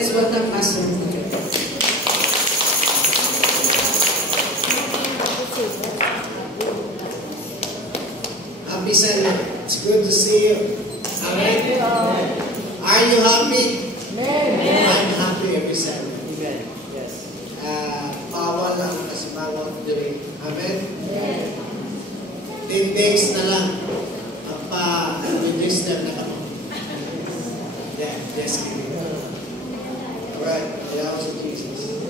Welcome, Pastor. Happy Sunday. It's good to see you. Amen. Are you happy? Amen. I'm happy every Sunday. Amen. Yes. Bawal lang kasi bawal din. Amen. Amen. 10 days na lang. Register na kami. Yeah, just kidding. Alright, that was Jesus.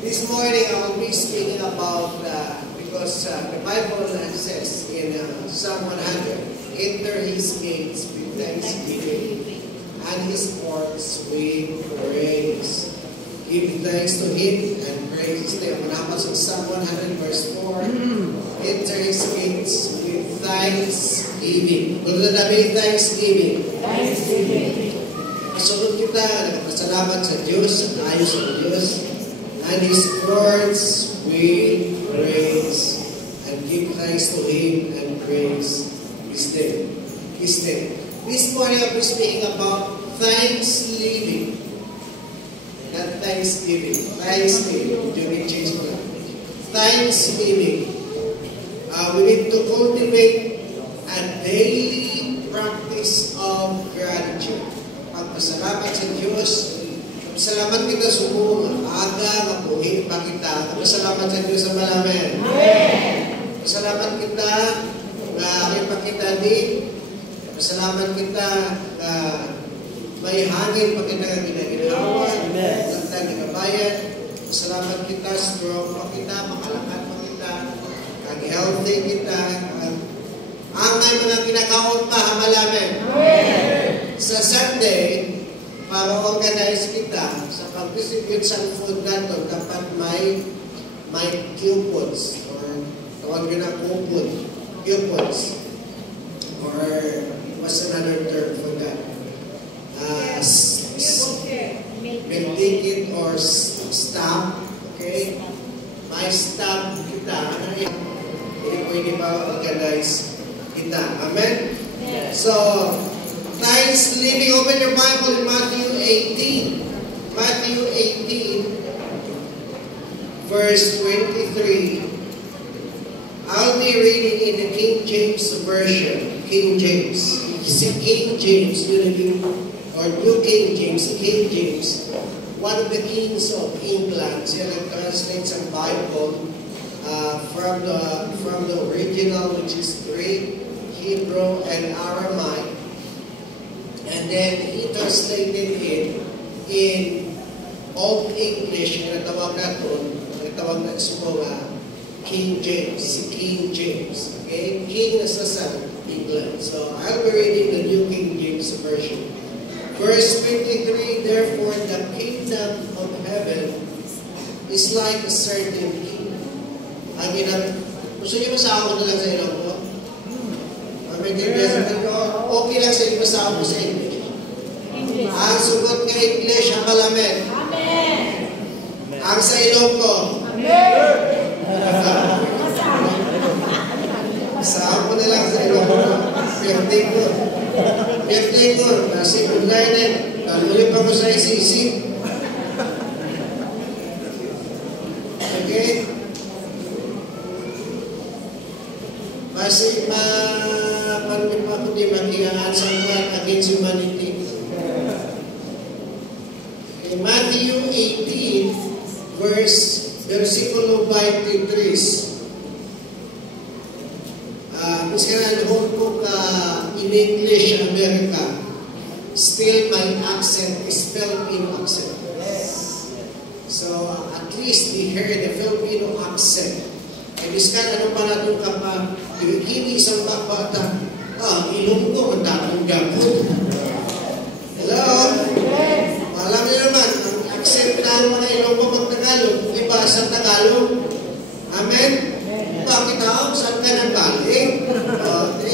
This morning I will be speaking about, because the Bible says in Psalm 100, enter his gates with thanksgiving and his courts with praise. Give thanks to him and praise his name. Manapos sa Psalm 100 verse 4, enter his gates with thanksgiving. Kung nabi thanksgiving. Thanksgiving. Masunod kita, nagpasalamat sa Diyos, sa ayos ng Diyos, and his courts with praise, and give thanks to him and praise his name. His name. This morning I'll be speaking about thanksgiving. Not thanksgiving. Thanksgiving. You need change for that. Thanksgiving. We need to cultivate a daily practice of gratitude. Pagpasalamat sa Diyos. Salamat kita sa buong aga, mabuhay pa kita. Pagpasalamat sa Diyos sa malaman. Amen. Pasalamat kita na pa kita din. Pasalamat kita na may hangin pa kita na ginaginawa. At nagabayan. Pasalamat kita, strong pa kita, makalakat pa kita, kag-healthy kita. Ang may mga kinakaon pa, hamalamin. Sa Sunday, para organize kita sa pag-distribute sa food nato, dapat may coupons or tawag yun na coupons or what's another term for that? Meal ticket or stamp, okay? May stamp kita, hindi pwede ba organize kita. Amen? Yes. So, thanksgiving. Open your Bible in Matthew 18. Matthew 18, verse 23. I'll be reading in the King James Version. King James. See, King James, or New King James, King James. One of the kings of England, siya nag-translate sa Bible from the original, which is Greek, Hebrew, and Aramaic. And then he translated it in Old English, na tawag na King James, si King James. Okay? King na sa England. So, I'll be reading the New King James Version. Verse 23, therefore the kingdom of heaven is like a certain king. Gusto niyo masama na lang sa ilong ko? Okay lang sa iyo masama mo sa English. Ang sugot ka English, ang malamin. Amen. Ang sa ilong ko. Amen. Masama mo na lang sa ilong ko. Birthday ko. Kasi online talulit pa ko sa ICC. Okay? Kasi panulit pa ko di makihaan sa buwan against humanity. In Matthew 18, versikulo 23. Mas kanaan ko in English, America. Still, my accent is Filipino accent. So, at least we hear the Filipino accent. E biskan ano pa natin ka pa, kini isang bata, Ilonggo, ang datong gapon. Hello? Alam niyo naman, ang accent ng mga Ilonggo pag-Tagalog, iba sa Tagalog. Amen? Bakit ako? Saan ka nang galing? Pag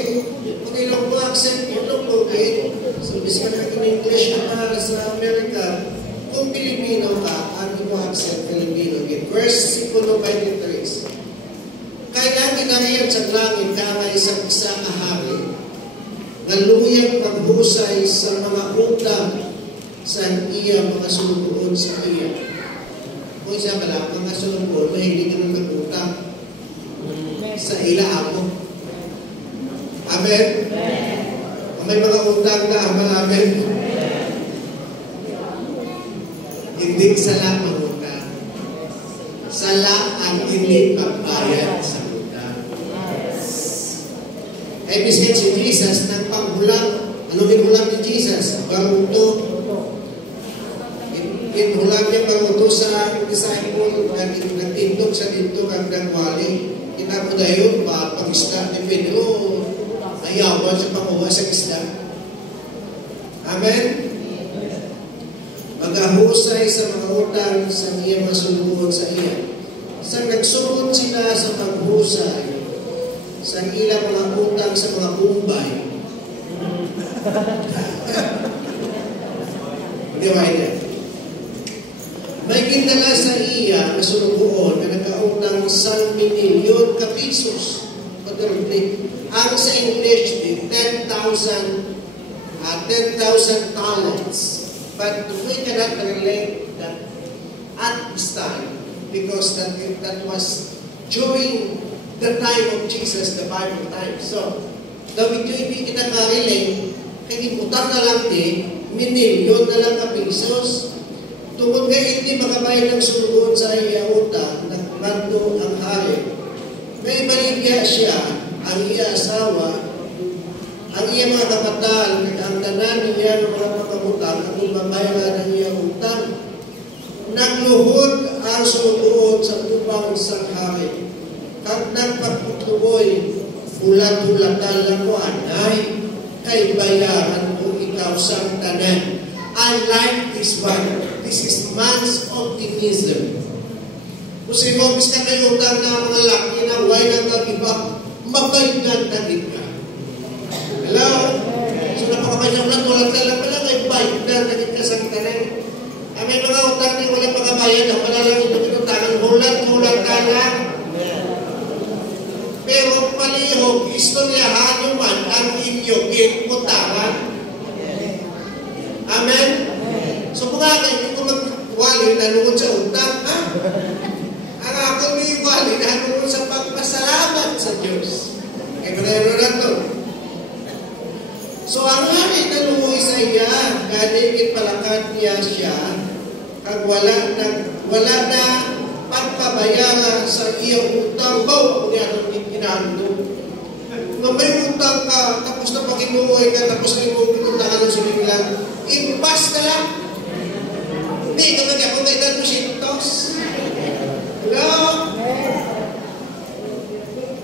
Ilonggo accent, Ilonggo, okay? So, biskan natin English na para sa America. Kung Pilipino ka, ang imo accent Filipino. Verse 23. Kaya ginariyan sa langit ka nga isang kahari, naluyang paghusay sa mga utang sa iya mga sulubuon sa iya. Kung isa pala, mga sulubuon, mahilig ka ng nagutang sa ila ako. Amen? Kung may mga utang na amal, amen? Hindi sala mangutang. Sala ang hindi pagbayad sa utang. Ay biskin si Jesus nagpanghulang. Ano ginulang ni Jesus? Baruto. Ginulang niya baruto sa disciple nagtindog sa dito kang nagwali. Kinamo dayon pa pag-isda ni Pedro ayawan sa panguha sa isda. Amen? Maghahusay sa mga utang sa iya masuluhon sa iya. Sa nagsunod sila sa paghusay sa ilang mga utang sa mga bumbay. Di ba ito? May gindala sa iya na sulubuon na nagkautang 1 milyon ka pesos. Ang sa English, 10,000 talents. But we cannot relate that at this time because that was during the time of Jesus, the Bible time. So, daw ito hindi kita ka-relate, kaya utang na lang din, minilyon na lang ka pesos. Tungkol kaya hindi makabayad ng sulubuon sa iya utang, nagmanto ang hari. May baligya siya, ang iya asawa, ang iya mga kapatal, ang tanan niya ng mga pagkakutang, ang ibabayaran ng iya utang. Nagluhod ang sulubuon sa tubang sang hari. Kag nagpagputuboy, ulat-ulatan lang ko anay, kay bayaran mo ikaw sang tanan. Unlike this one, this is man's optimism. Kung si Mobis ka kayo utang na mga laki na huwag nang kagibak, mabaygan na din ka. Hello? So napakabanyang lang, walang talang pala, may baygan na din ka sa tanan. May mga utang na walang pagkabayad, ang wala lang ito pinutangan, hulat ka lang. Pero palihog, istoryahan nyo man ang inyong inutangan. Amen? So kung nga kayo, kung magwali na nungod sa utang, ha? Ang ako may wali na nungod sa pagpasalamat sa Diyos. Kaya panayro na ito. So ang hari na nungoy sa iya, kadikit palakat niya siya, kag wala na pagpabayara sa iyong utang, bawa kung yan ang kinahando. Kung may utang ka, tapos na pakinuoy ka, tapos na imo pinutangan ng sumilang, impas ka lang. Hindi ka kung may dato sintos. Hello?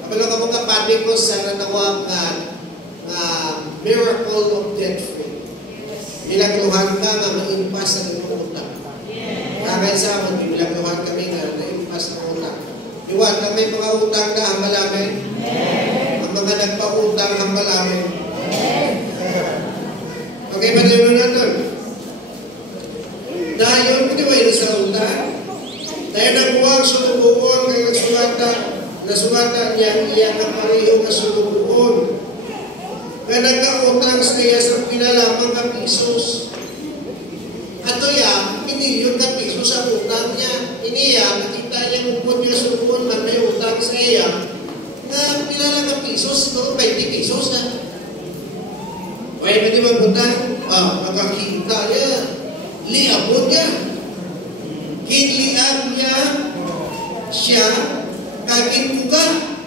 Kapalo ka mong kapatid ko sa natawag na miracle of debt free. Bilagluhan ka nga maimpas sa iyong utang. Kakay sa amin, bilagluhan kami nga maimpas ng utang. Iwan na may mga utang na ang malamin. Ang mga nagpa-utang ang malamin. Okay, panayon na natin. Dahil hindi ba yun sa utang? Dahil nagbuwag sulubuon kay nasugata niya iya kapariho na sulubuon. Kaya nagka-utang sa iya sa pinalamang ka pisos. Ato ya, pinilyon ka pisos sa utang niya. Iniya, nakita niya upon niya sulubuon man may utang sa iya. Na pinalang ka pisos, ito 20 pisos na. Kaya pwede magpuntan, makakita niya, liabot niya. Kinliab niya siya, kagintugan.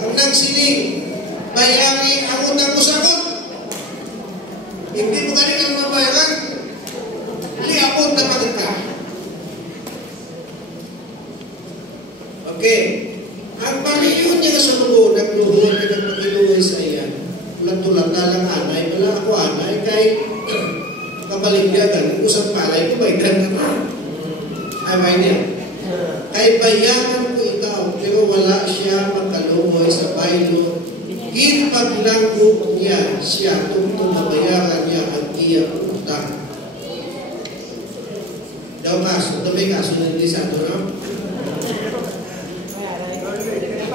Ang nagsiling, bayari ang utang ko sa akong. Hindi mo galing ang mabayaran, liabot na magka. Okay. Ang panghiyon niya sa lugo, nagluhod na nagpagiluhay sa iyan. Ulat-ulat na lang anay, wala ako anay, kay kabaligyagan, usang palay, kumaydan ka na. Amay niya. Kay bayaran ko ikaw, pero wala siya magkaluhoy sa baylo. Ginpaglanggo niya siya, tungtong mabayaran niya ang iyang utang. Daw kaso, may kaso ng lisado, no?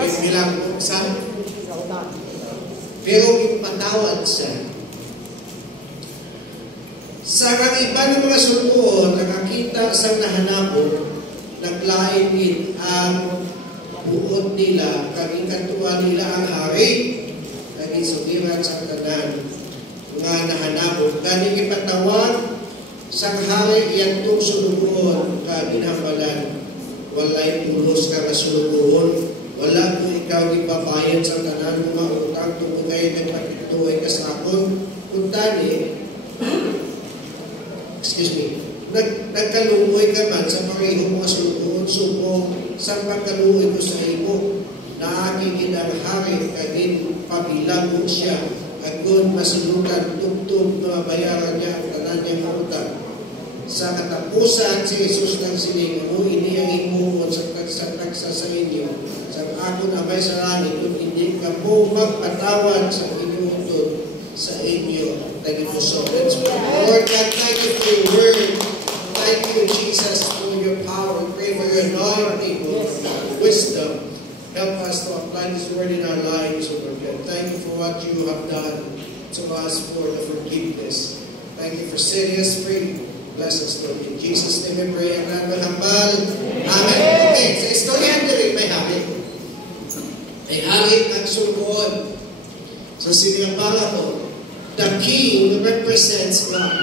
Bilang isa. Pero ipatawad siya. Sa iba ng mga sultuon, nakakita sa nahanabo, naglain din ang buod nila, kaging kantuan nila ang hari, kaging sugiran sa tanan, nga nahanabo. Gani ipatawag sa hari iyang itong sulubuhon, kaging hambalan. Walay pulos ka na sulubuhon, wala kung ikaw ipabayan sa tanan, mga utang, tungkol kayo nagpatituay ka sa akon, kung tani, nagkaluoy ka man sa pareho mga sulubuhon, subo, sa pagkaluoy ko sa imo, naakigin ang hari, kagin pabilang mo siya, agon masulutan, tugtog, mabayaran niya ang tanan niya mautang. Sa katapusan, si Jesus nang siling, ini ang imuhon sa tagsa sa inyo, sa ako na may sarani, kung hindi ka po magpatawad sa inuutod sa inyo. Thank you so much. Lord God, thank you for your word. Thank you, Jesus, for your power. Pray for your anointing, Lord God, wisdom. Help us to apply this word in our lives, Lord God. Thank you for what you have done to us for the forgiveness. Thank you for setting us free. Bless us, Lord. In Jesus' name we pray. Ang hambal. Amen. Okay, sa istorya din may hari. May hari ang sulbuhon. So siniyapala ko, the king represents God.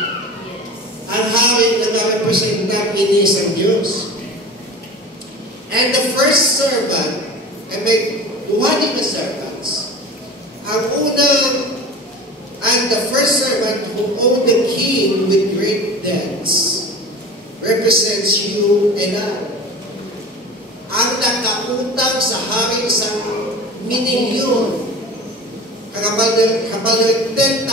Ang hari nag-represent ng inis ang Diyos. And the first servant, ay may duwani na servants. Ang unang, and the first servant who owed the king with great debts represents you and I. Ang nakautang sa hari sa minilyon, kapal 10,000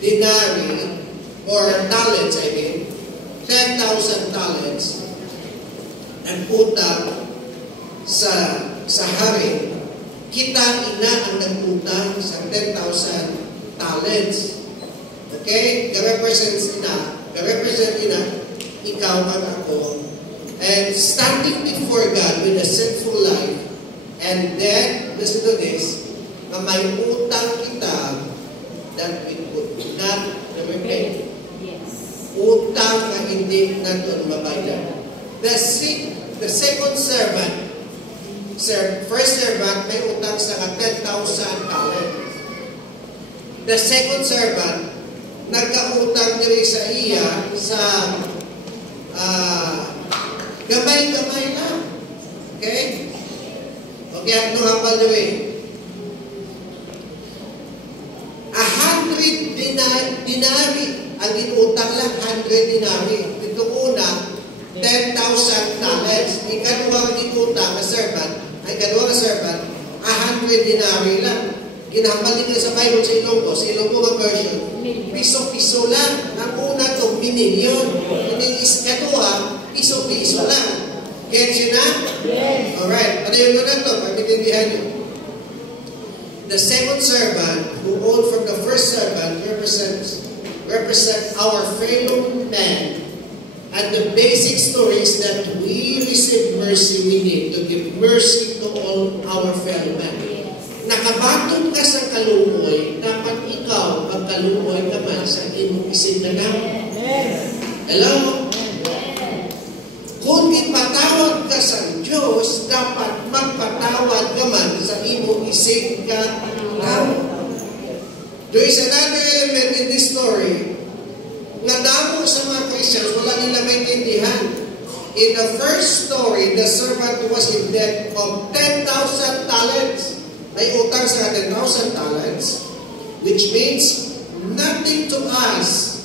dinari or talents, I mean, 10,000 talents ang utang sa hari. Kita ina ang nagutang sa 10,000 talents. Okay? Ga-represent ina, ikaw at ako. And standing before God with a sinful life, and then, listen to this, na may utang kita that we could not repay. Utang na hindi natin mabayad. The second servant, first servant, may utang sa 10,000 talent. The second servant, nagkautang diri sa iya sa gamay-gamay lang. Okay? Okay, ano hapal diri? 100 dinari. Ang inutang lang, 100 dinari. Ito una, 10,000 talents. Ikaduwang inutang na servant, ay ikaduwang servant, 100 dinari lang. Ginambal din sa Bible sa Ilonggo, sa Ilonggo version. Piso-piso lang. Ang una itong minilyon. Hindi ikaduwa, piso-piso lang. Get you na? Yes. Alright. Ano yung na ito? Pagkitindihan nyo. The second servant who owed from the first servant represent our fellow man. And the basic story is that we receive mercy, we need to give mercy to all our fellow men. Nakabatod ka sa kaluoy, dapat ikaw magkaluoy naman sa imong isindagan. Hello? Kung ipatawad ka sa Diyos, dapat magpatawad ka man sa imong isindagan. There is another element in this story na damo sa mga Christians, wala nila maintindihan. In the first story, the servant was in debt of 10,000 talents. May utang sa 10,000 talents, which means nothing to us.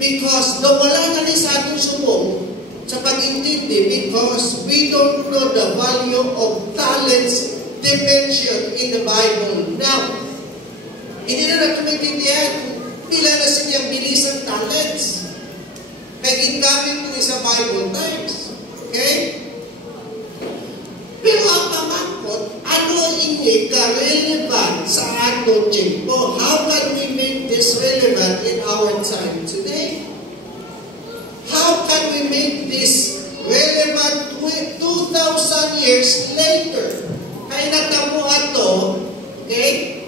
Because wala na ni sa atong subong sa pag-intindi, because we don't know the value of talents dimension in the Bible. Now, hindi na natin maintindihan pila na sinyang bilis ang talents. Kaya gingamit mo sa Bible times. Okay? Pero ang pamangkot, ano ini ka-relevant sa atong tiempo? How can we make this relevant in our time today? How can we make this relevant 2,000 years later? Kaya natamo ato, okay?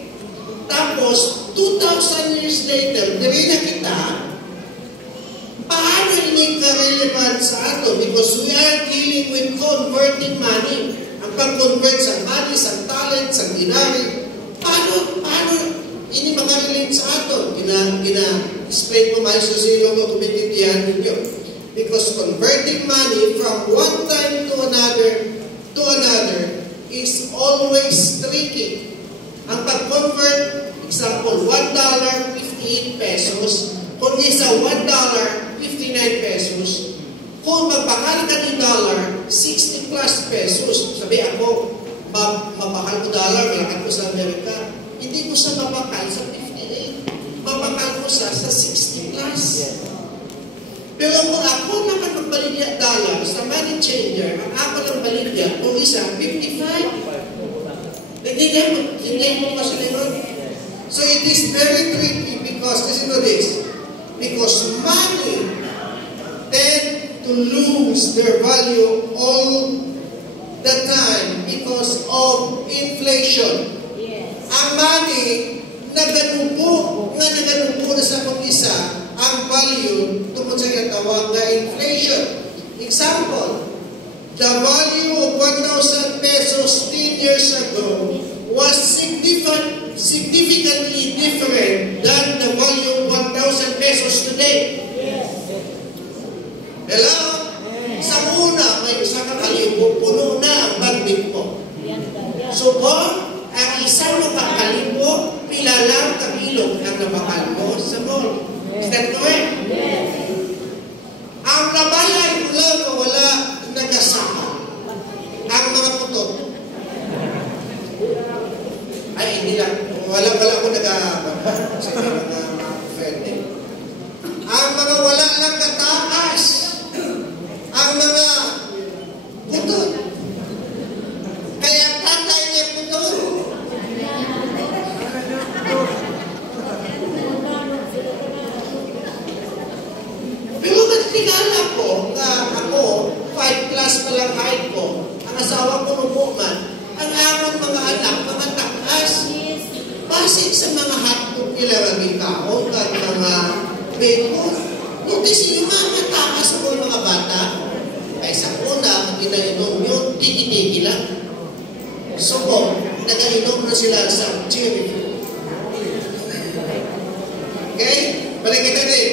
Tapos, Tapos, 2,000 years later, diri na kita, paano hindi ka-relevant sa ato? Because we are dealing with converting money. Ang pag-convert sa money, sa talent, sa dinari, paano hindi makarelate sa ato? Explain ko maayos sa silo mo, kumitindihan ninyo. Because converting money from one time to another is always tricky. Ang pag-convert, example, $1, 58 pesos, kung isa $1, 59 pesos, kung magpakal ka ng dollar, 60 plus pesos. Sabi ako, mapakal ko dollar, malakad ko sa Amerika, hindi ko sa mapakal sa 58. Mapakal ko sa 60 plus. Pero kung ako naman magbaligya dollar sa money changer, ang ako ng baligya, kung isa, 55. Hindi mo kasi naman. So it is very tricky because, listen to this, because money tend to lose their value all the time because of inflation. Ang money, naganupo na sa pag-isa ang value tungkol sa kinatawag na inflation. Example, the value of 1,000 pesos 10 years ago was significantly different than the value of 1,000 pesos today. Hello? Sa una, may isa kang kalibo, puno na ang bandit mo. So, ang isang makakalibo, pila lang kabilog ang nabakal mo sa mall. Is that correct? Ang nabalay ko lang na wala nagasama. Ang mga puto. Ay, hindi lang. Wala ko sa mga offended. Ang mga wala lang kataas. Ang mga puto. Kaya tatay niya puto. Pero tingala ko na ako, 5 plus pa lang height ko, ang asawa ko numuman, ang amang mga anak, mga takas, basit sa mga hotdog nila maging kaon, at mga bacon. Notice yung mga takas ko mga bata, ay sa una, ginainom yun, tiki-tiki lang. So nagainom na sila sa cherry fruit. Okay? Balik kita din.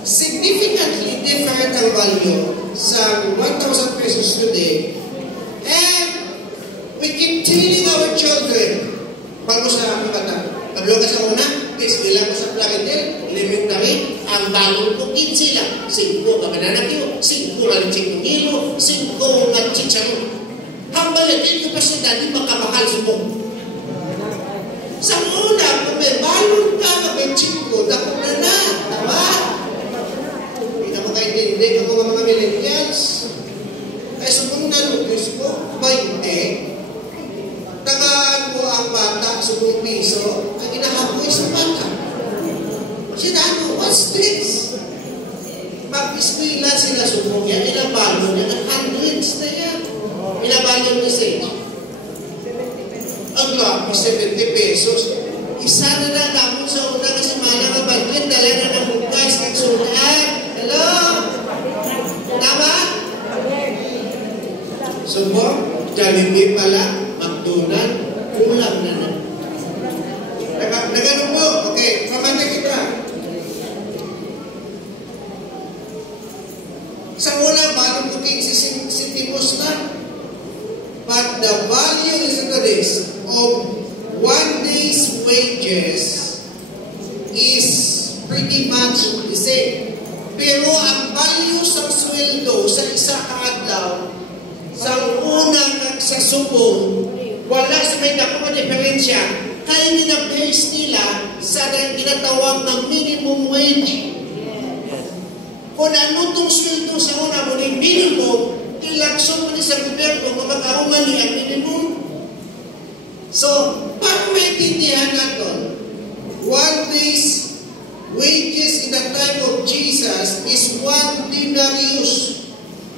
Significantly different ang value sa 1,000 pesos today, and we keep training our children bago sa bata. Pablo ka sa una, ilang ko sa Plaridel, elementary, ang bagong ko 15 lang. 5 ka mananakyo, 5 lang 5 kilo, 5 nga chicharon. Hambal natin ko pa siya dati makabakal sumong. Sa una, kung may balon ka, may chiko, dako na, tawa. Hindi ko mga millennials. Ay subong na nubis ko, 20. Tagaan mo ang bata, subong piso, ang inahapoy sa bata. Sinano, what's this? Mag-iskwila sila subong yan, ilabalo niya ng hundreds na yan. Ilabalo message. Ang laki, 70 pesos. Isa na lang ako sa una kasi malang ang bandit, dala na ng bukas, nagsulaan. Hello? Tama? Subong, Jollibee pala, McDonald, kulang na na. Nagano po? Okay, pamanda kita. Sa una, bago po 15 centimos lang. But the value is this of 1 day's wages is pretty much the same. Pero ang value sa sweldo sa isa kaadlaw, sa una at sa subong, wala sa may dako na diferensya, kaya ginabase nila sa ginatawag ng minimum wage. Kung ano itong sweldo sa una mo ni minimum, ilakson mo ni sa gobyerno, magkakaroon ni ang minimum. So, para maintindihan natin, 1 day's wages in the time of Jesus is 1 denarius.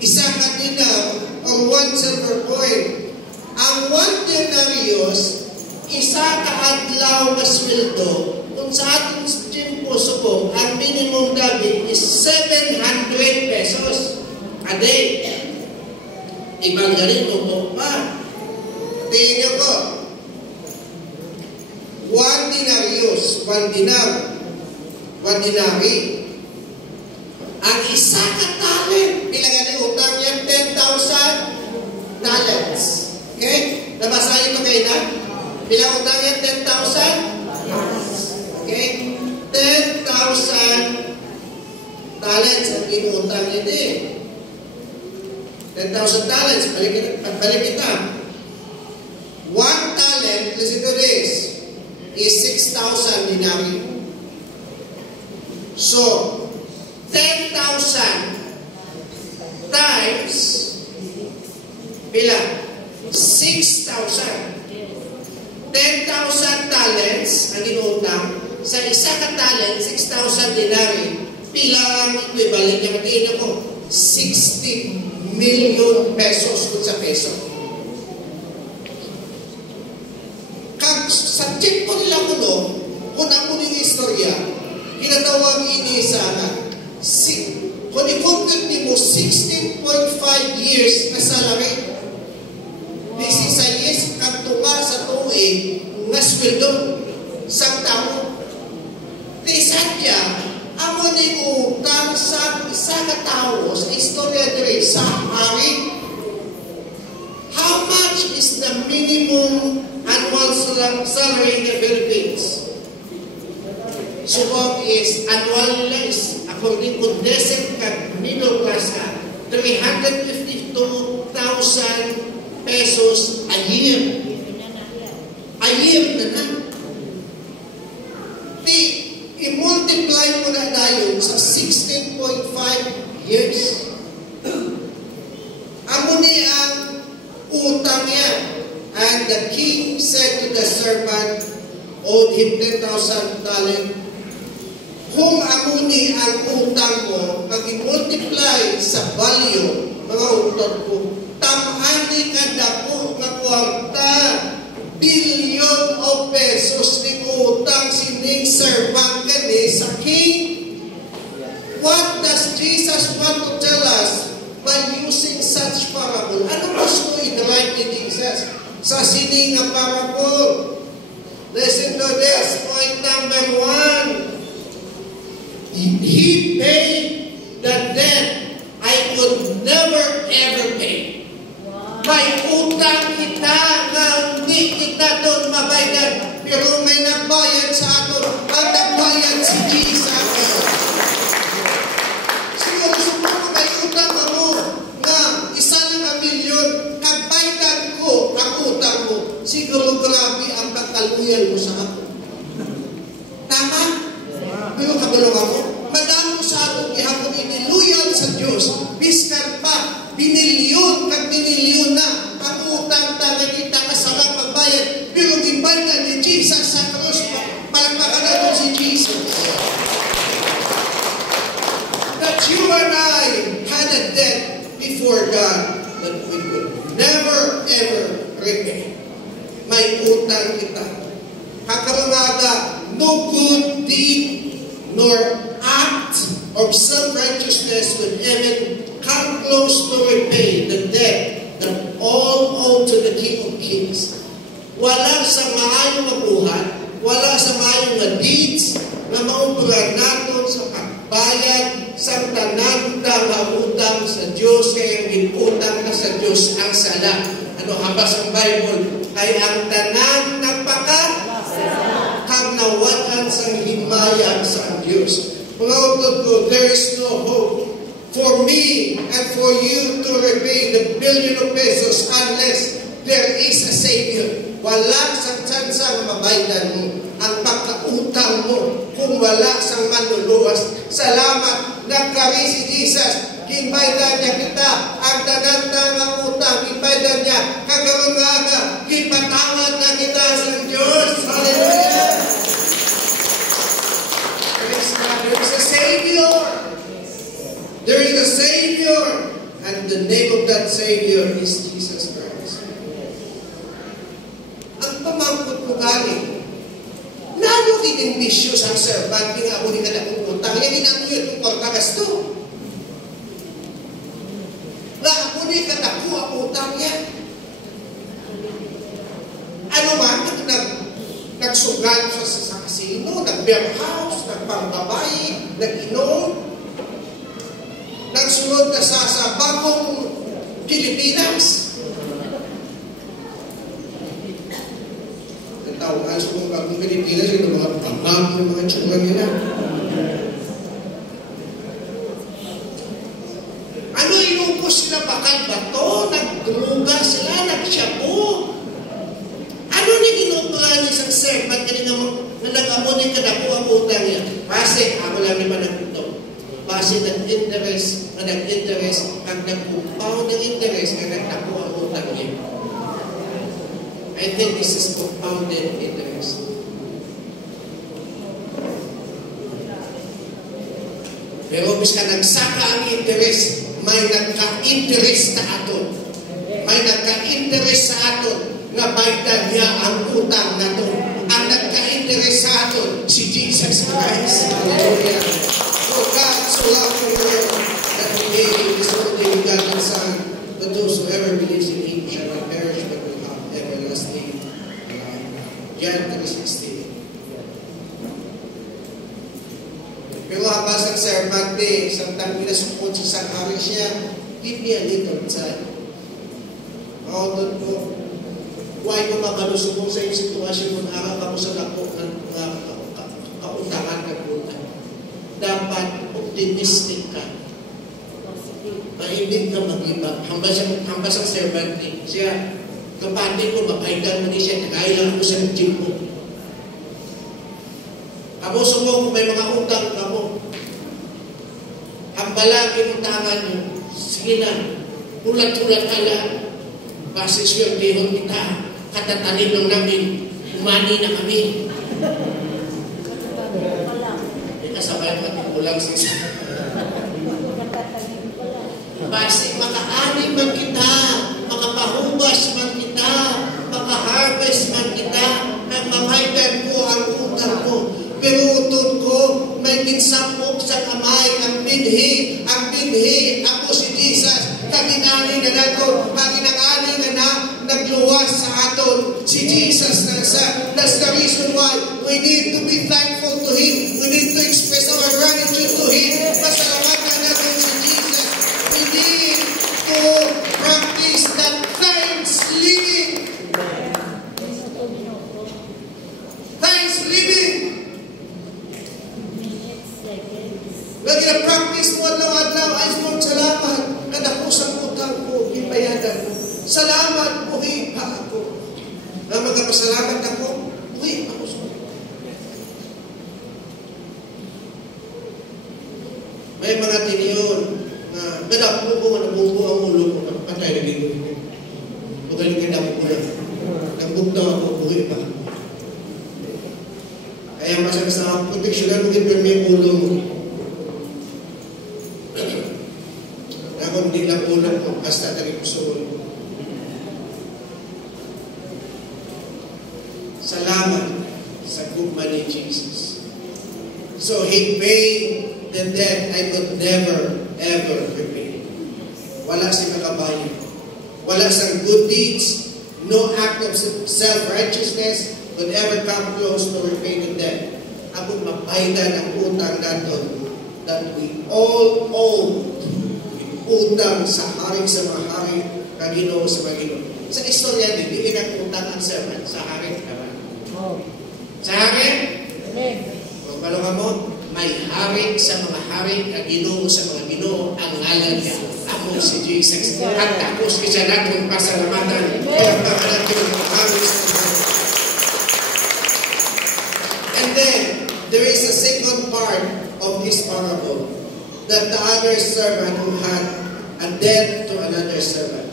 Isa ka dinar o 1 silver coin. Ang 1 denarius isa ka adlaw nga sweldo, kung sa ating tiyempo subong, ang minimum dabi is 700 pesos a day. Ibang galing mo pa. Tingin niyo po, 1 denarius, 1 dinari. Ang isa ka talent, bilangan ng utang yan, 10,000 talents. Okay? Nabasa ito kayo na? Bilang utang yan, 10,000? Okay? 10,000 talents ang inuutang niya din. 10,000 talents, balik kita. 1 talent, listen to this, is 6,000 dinari. So, 10,000 times bilang 6,000. 10,000 talents ang inuutang. Sa isa ka talent, 6,000 dinari. Bilang equivalent niya, matiin ako, 60 million pesos kung sa peso. Subject ko nila ko no, kung ako ng istorya, kinatawag ini sa kung i-compute ni mo 16.5 years na salary, this is a yes kantunga sa tuig nga sweldo sa tao. Di sadya, amo ni utang sa isa ka tao sa istorya diri sa hari. How much is the minimum annual salary in the Philippines? Subok is annualized according to decent middle class ka 352,000 pesos a year. A year na na. I-multiply mo na dayon sa 16.5 years. Amo ni ang utang niya. And the king said to the servant, owed him 10,000 talent. Kung amo ni ang utang mo, pag i-multiply sa value, mga utang ko, tamani ka dako nga 40 billion of pesos ni utang sining servant kani sa king. What does Jesus want to tell us by using such parable? Ano gusto i-drive ni Jesus sa sining nga parable? Listen to this, point number 1. He paid the debt I could never ever pay. May utang kita na hindi kita doon mabayad, pero may nagbayad sa aton. Ang nagbayad si Jesus. Siguro sumuro may utang mo na 1 milyon, nagbayad ko ang utang mo. Siguro grabe ang kakaluyan mo sa akin. Tama? Pero kabalong ako, madamo sa atin ihapon iniluyan sa Diyos. Biskan pa, binilyon kag binilyon na ang utang taga kita kasarang magbayad. Pero gimbayad ni Jesus sa krus. Palagpakan natin si Jesus. That you and I had a debt before God that we could never ever repay. May utang kita. Kakaramaga, no good deed nor act of self-righteousness would even come close to repay the debt that all owed to the King of Kings. Wala sa maayong mabuhat, wala sa maayong na deeds na maupuran natin sa pagbayad sa tanan nga utang sa Diyos, kaya yung utang na sa Diyos ang sala. Ano habas ang Bible? Ay ang tanan kag nawalan sa himaya sa Diyos. Mga utod ko, there is no hope for me and for you to repay the billion of pesos unless there is a Savior. Walang sa tsansa na mabaydan mo ang pagkautang mo kung wala sang manluluwas. Salamat, nagkari si Jesus. Kinbaydan niya kita ang tananta ng utang. Kinbaydan niya kagaroon nga ka. Kinpatawad na kita sa Diyos. Hallelujah! There is a Savior. There is a Savior. And the name of that Savior is Jesus Christ. Ang pamangkot mo ka magiging vicious ang servant, nga ako ni kada kong utang, yan inang yun, kung kortagas to. Nga ako ni kada ko ang utang yan. Ano man, nagsugal sa kasino, nag-beer house, nagpangbabae, nag-inom, nagsunod na sa bagong Pilipinas. Nagtawag sa mga bagong Pilipinas, ito mga pangam ng mga tsura nila. Ano inupos sila? Bakal ba to? Nagdruga sila, nagsyapo. Ano ni ginupra ni isang servant kanina na nag-amon ni kadako ang utang niya? Kasi ako lang naman nagpunto. Base nag-interest, ang nag-compound ng interest, ang nagtako ang utang niya. I think this is compounded interest. Pero bis ka nagsaka ang interest, may nagka-interest na aton. May nagka-interest sa aton nga baydan niya ang utang na to. Ang nagka-interest sa aton, si Jesus Christ. Hallelujah. For God so loved the world that He gave His only begotten Son, that those who ever believes in Him shall not perish but will have everlasting life. John 3:16. Pero habang sa servant samtang pinasukod sa sanghari siya, give me a little time. Doon po, huwag mo makalusubong sa iyong sitwasyon kung araw ka mo sa dako ng kautangan ng utang. Dapat optimistic ka. Hindi ka mag-iba. Hambas ang servant siya, kapatid ko, mapaitan mo ni siya, nakailang ako sa gym mo. Ako sumo kung may mga utang ka mo. Hambalang inutangan mo. Sige na, ulat-ulat ka lang. Base siya dihon kita, katatanim lang namin, umani na kami. Kasabay matikulang siya. Base makaani man kita, makapahubas man kita, makaharvest man kita, nagmamaitan ko ang utang ko. Pero utod ko, may ginsapok sa kamay ang binhi, ako si Jesus, kaginani na nato, kaginangani na nagluwas sa aton, si Jesus na sa. That's the reason why we need to be thankful to Him. We need to express our gratitude to Him. Pasalamatan natin si Jesus. We need to practice that thanksgiving. Thanksgiving. Lagi na practice mo adlaw-adlaw ay mo salamat kada ko sa utang ko ibayadan. Salamat buhi pa ako. Na magpasalamat ako, buhi ako sa. May mga tiniyon na kada ko nabubo ang ulo ko patay na dito. Magaling ka na ko na. Nagbugtaw ako, buhi pa ako. Kaya masagas na ako, proteksyonan mo din may ulo mo. Ako hindi lang ulo ko, basta tayo ko sa ulo. Salamat sa gugma ni Jesus. So He paid the debt I could never, ever repay. Wala si makabayan. Wala sa good deeds. No act of self-righteousness could ever come close to repay the debt. Ako mapaydan ang utang natin that we all owe. Utang sa hari sa mga hari, Ginoo sa mga Ginoo. Sa istorya din, di ang utang ang servant sa hari. Sa hari? Kung pala ka mo, may hari sa mga hari, Ginoo sa mga Ginoo, ang ngalan niya. Ako si Jesus. At tapos siya natin pasalamatan. Kaya pangalan ko ng hari sa mga hari. And then, there is a second part of this parable. That the other servant who had a debt to another servant.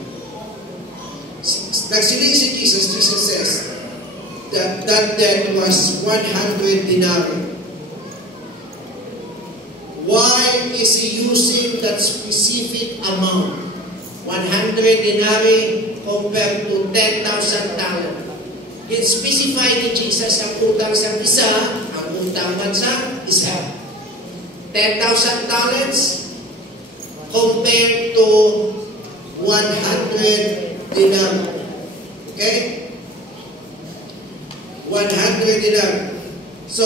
Nagsiling si Jesus says that that debt was 100 denarii. Why is He using that specific amount? 100 denarii compared to $10,000. It specified ni Jesus ang utang sa isa, ang utangan sa isa. $10,000 compared to 100 dinar. Okay? 100 dinar. So,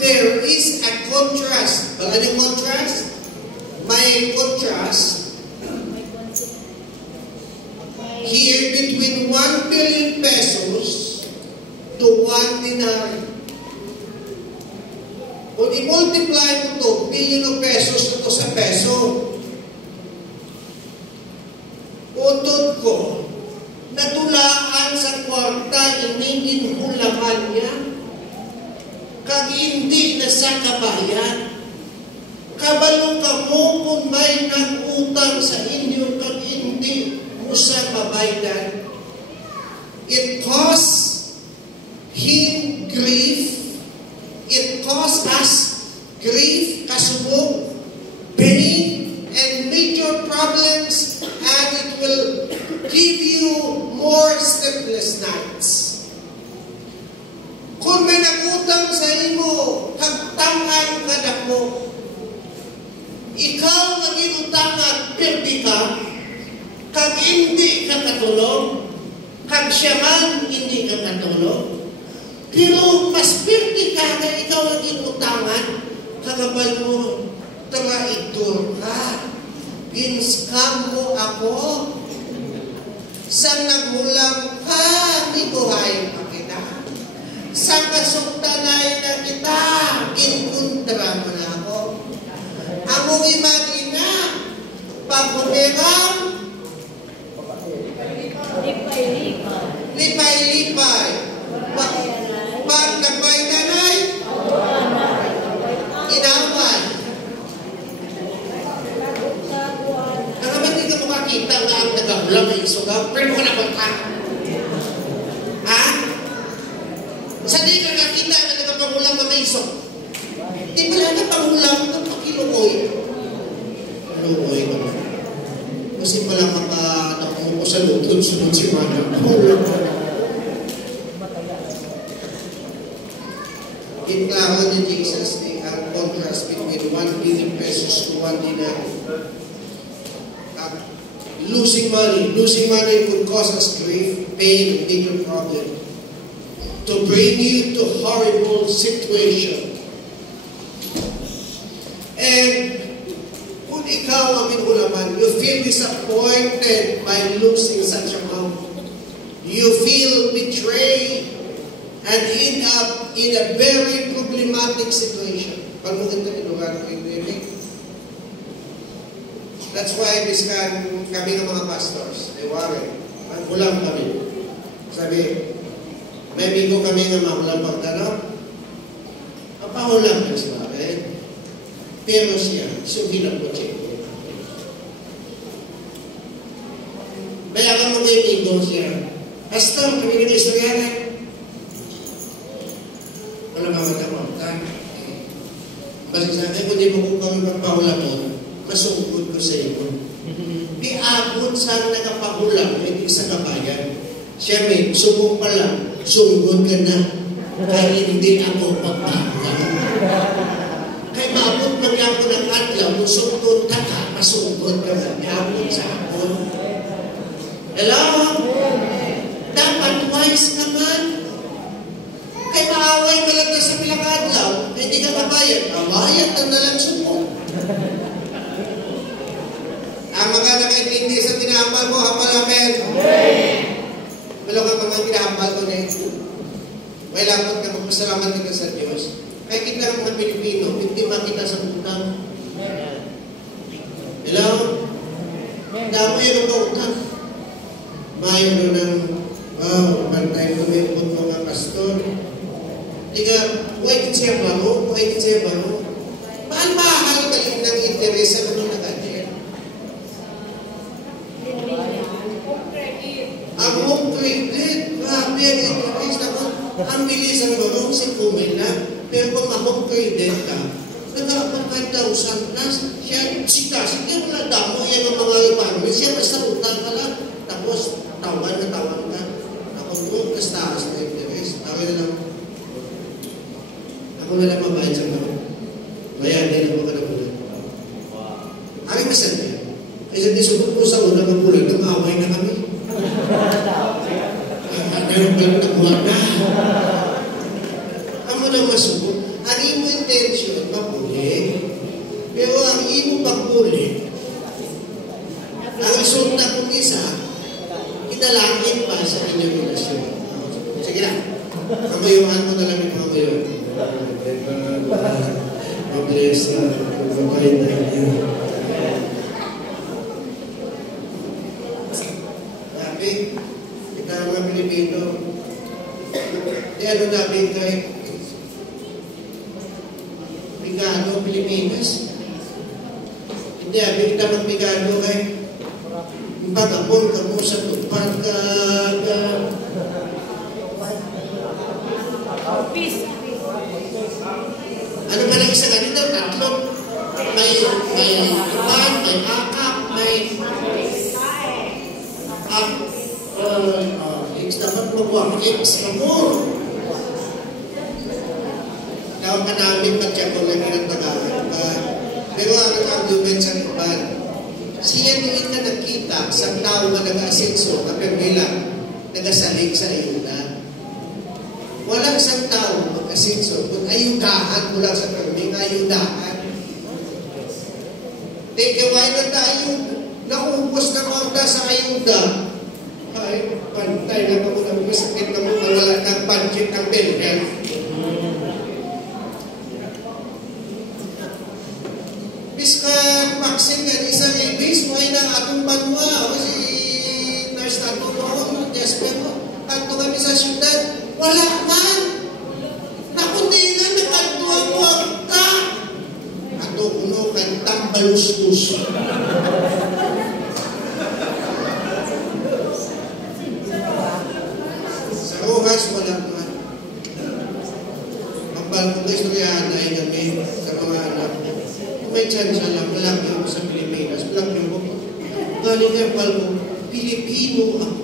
there is a contrast. Wala yung contrast? May contrast here between 1 billion pesos to 1 dinar. Kung i-multiply mo to, billion of pesos na to sa peso, utod ko, natulaan sa kwarta, iningin hulaman niya, kag hindi na sa kabayan. Kabalo ka mo kung may nag-utang sa inyo, kag hindi mo sa mabaydan. It costs him grief. It caused us grief, kasubog, pain, and major problems, and it will give you more sleepless nights. Kung may nagutang sa imo, hagtangan ka na po. Ikaw naging utangan, perdi ka, kag hindi ka katulog, kag siya man hindi ka katulog. Pero mas perdi ka na ikaw naging utangan, kagabal mo, traitor ka. Ginskam mo ako. Sang nagmulang ka, ikuhay pa kita. Sang kasuktanay na kita, ginkontra mo na ako. Among imagina, pagkumiram, lipay-lipay. Pag nagbaydanay, inaway. Naman hindi ka makakita na ang nagawala ng isugaw, pero mo na bangka. Ha? Sa di ka nakita na nagapangulang na may isog. Di pala na pangulang na pakilukoy. Lukoy ka na. Kasi pala makanakuha ko sa lutod, sunod si Mana. Pangulang ka na. Inklaro ni Jesus ang contrast between 1 billion pesos to 1 dinar. Losing money would cause us grief, pain, and major problem. To bring you to horrible situation. And kung ikaw ang minulaman, you feel disappointed by losing such amount. You feel betrayed and end up in a very problematic situation. Pag mo ganda yung lugar ko yung living. That's why kami ng mga pastors, they worry. Maghulang kami. Sabi, may bigo kami nga mahulang pagtanong. Papahulang ka sa akin. Pero siya, sugilang ko siya. Bayakan mo kayo bigo siya. Pastor, kami ng istoryanan. Wala ba matapagtan? Basta sa akin, kung di mo kung kami pagpahulang mo, masungkod ko sa iyo. Di abot saan nakapahulang, hindi sa kabayan. Siya may, subong pa lang, sungkod ka na. Kaya hindi ako pagpahulang. Kaya maabot man lang ko ng adlaw, kung sungkod ka ka, masungkod ka na. Abot sa abot. Hello? Dapat wise naman. Kaya maaway ka lang na sa pilang adlaw, hindi ka mabayad. Mabayad na nalang sungkod. Ang mga nakaintindi sa tinahambal ko, hapal amen. Wala ka mga tinahambal ko na ito. May lakot ka, magpasalamat ka sa Diyos. Kaya kita ang mga Pilipino, biktima kita sa utang. Hello? Damo yung mga utang. Mayo ng, bantay ko may upot mga pastor. Tiga, huwag siya baro, huwag siya baro. Mahal-mahal ka yung nang interesa na nung nag-adil. Ang home credit, grabe ang interest ako. Ang bilis ang barong si Kumila. Pero kung ma-home credit ka, nag-aapag 5,000 plus. Siya, sige wala damo, yan ang mga requirements. Siya basta utang ka lang. Tapos, tawan ka. Ako mo, taas na interest. Bakit na lang, nagbuhat na. Amo na masuko. Ang imo intention, mapuli. Pero ang imo pagpuli, ang resulta kong isa, kinalangin pa sa inyong relasyon. Sige na. Kamayuhan mo na lang yung kamayon. Mabless na. Pagkakain na niya. Sabi, kita mga Pilipino, di ano namin kay Bigano, Pilipinas. Hindi, abing kita magbigano kay pag-apon ka mo sa tupad ka ano pa lang isa ganito? Tatlong may ipan, may akap, may X dapat magwang X ka mo. Tawag ka namin patya ko lang yung tagalan pa. Pero ang argument sa ipan, siya din na nakita sa tao na nag-asenso kapag bilang nagasalig sa ayuda. Walang isang tao mag-asenso kung ayudahan mula sa kami, ayudahan. Take away na tayo, naubos na orda sa ayuda. Ay, pantay na ako na masakit na mo, wala ng budget ng PhilHealth. Biskan vaksin kan isang ibis mo ay na atong banwa o si nurse na ito mo Jasper mo kanto kami sa syudad wala man nakundingan na kanto ang wakta ato kuno kantang balustus sa Rojas wala man ang balong ko istoryahan ay kami sa mga anak may chance lang, malaki ako sa Pilipinas, malaki ako. Galing nga pala ko, Pilipino ako.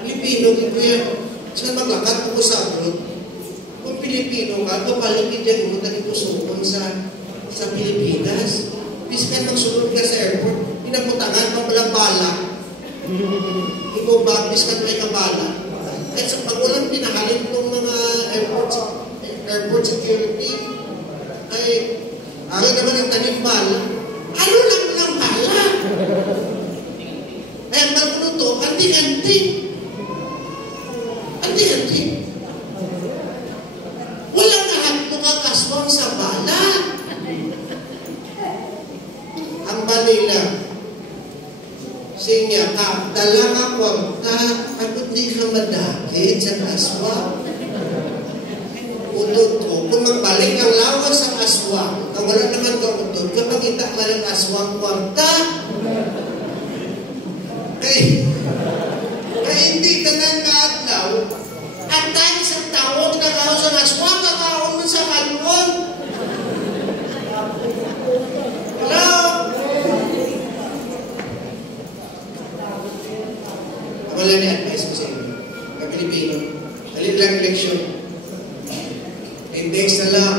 Pilipino, kaya saan maglakad ako sa abroad? Kung Pilipino ka, kapaligid yan mo na itusukon sa Pilipinas. Biskan magsunod ka sa airport, pinaputangan pa walang bala. Ikaw ba, biskan may kabala? At sa pag walang pinahalin itong mga airport security, ay, ako naman ang tanim bala. Ano lang ng bala? Ay, ang bago to, anti-anti. Anti-anti. Walang lahat mo kakaswang sa bala. Ang balila, siya ka, dala ka kwarta, at hindi ka madakit sa kaswang. Utod ko, kung magbalik ang lawas sa aswang, kung wala naman ka utod, kapag kita ka ng aswang kwarta, kaya hindi ka nang kaatlaw, at tayo sa tawag na kaos ang aswang, kakaon mo sa kalwon. Hello? Wala na advice ko sa inyo. Mga Pilipino, halin lang leksyon. Index na lang.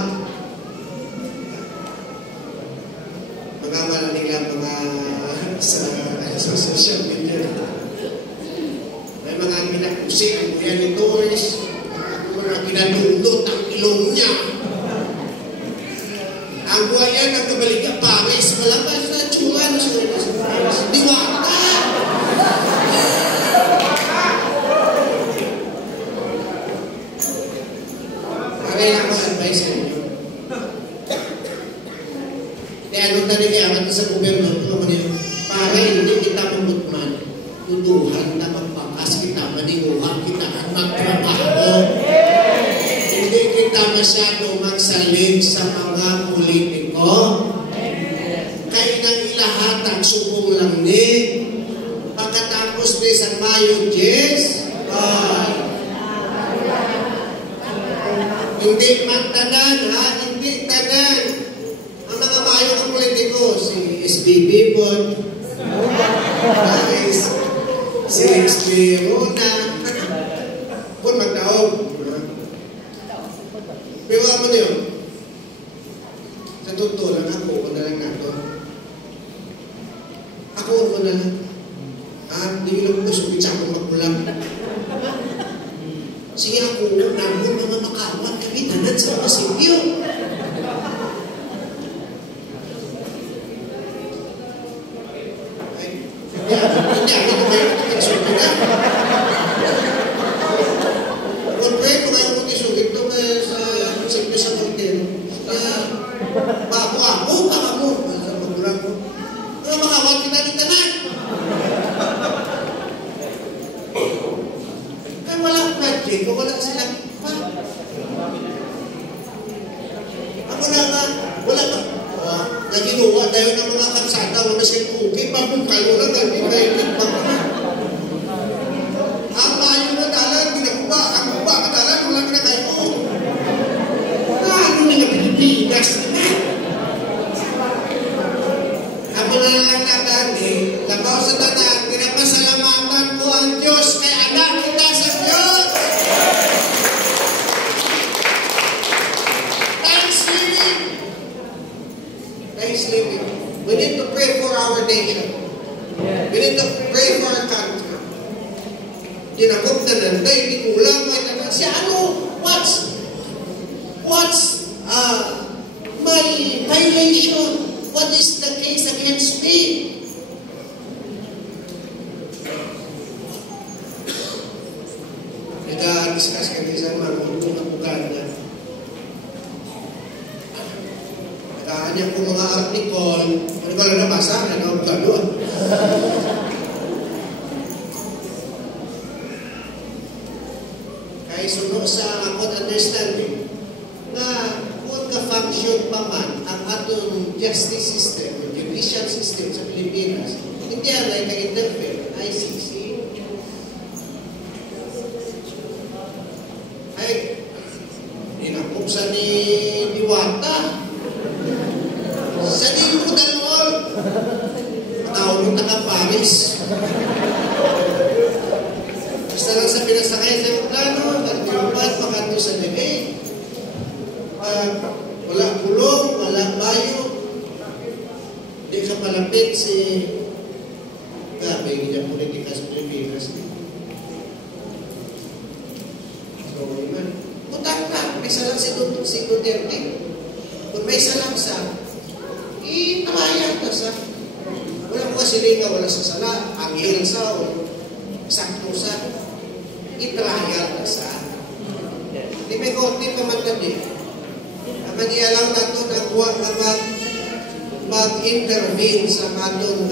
Mga malaling lang mga sa social media. May mga minakusik ang kuya ni Torres. Mga pinalundot ang ilong niya. Ang buhaya nagkabalik ka Paris. Malabas na tsura na sa diwata. Kaya ako advice sa inyo. Kaya anong tanigayaman sa gobyerno, para hindi kita mamutman, tuduhan na magpakas kita, maniuhan kita at magtrabaho. Hindi kita masyado magsalig sa mga politiko. Kaya nang ilahatang subong lang ni. Pagkatapos ni San Mayo, Jess, hindi man tanan, ha? Hindi tanan. Ang mga bayo ng politiko, si SBB po, si XB Rona, kung magdaog. Pero ako na yun, sa totoo lang, ako na lang nato. Ako na lang. Hindi ko lang gusto, bitsa ko magpulang. Sige ako, namun mga makawat kami tanan sa munisipyo. Hindi ako kayo mag-isugit na. Kung pwede ko kayo mag-isugit ito sa munisipyo sa Montero. Bago ako, baka mo. Sa magulang ko. Mga makawat kita ni tanan. Walang project o wala silang pa. Ako na nga, wala pa. Naginuwa tayo ng mga kansada, wala silang okay, pagkalo na, hindi kayo nagpag na. Ang mayo na dalan, ginakuba. Ang kuba ka dalan, wala ka na kayo. Ano nga Pilipinas na? Ako na lang natani, labaw sa tanan, pinapasalamatan ko ang Diyos kay anak kita sa Diyos. Thanksgiving. Thanksgiving. We need to pray for our nation. We need to pray for our country. Dinakop na nanday, di kulang, may naman siya. Ano? What's my violation? What is the case against me? Nag-discuss kami sa mga grupong na bukan na nagkakanya ko mga article. Ano ka lang nabasa? Ano ka doon? Kaya suno sa akong understanding na kung ka-function pa man ang atong justice system, judicial system sa Pilipinas, hindi yan ay ka-interfere, ICC. Ay, dinakupsa ni Diwata. Sa Dimo Dalol. Matawag mo na Paris. Basta lang sa pinasakay sa yung plano, nagtirupat, makanto sa debate. Wala kulong, wala bayo. Hindi ka palapit si gabi, hindi politika sa Pilipinas. So, utang na, may salang si Duterte. Kung may salang sa, itabayag na sa. Wala ko kasi rin wala sa sala, anghel sa, o sakto sa, itrayal na sa. Di may konti pa man na din. Manialang na ito na huwag na mag-intervene sa matong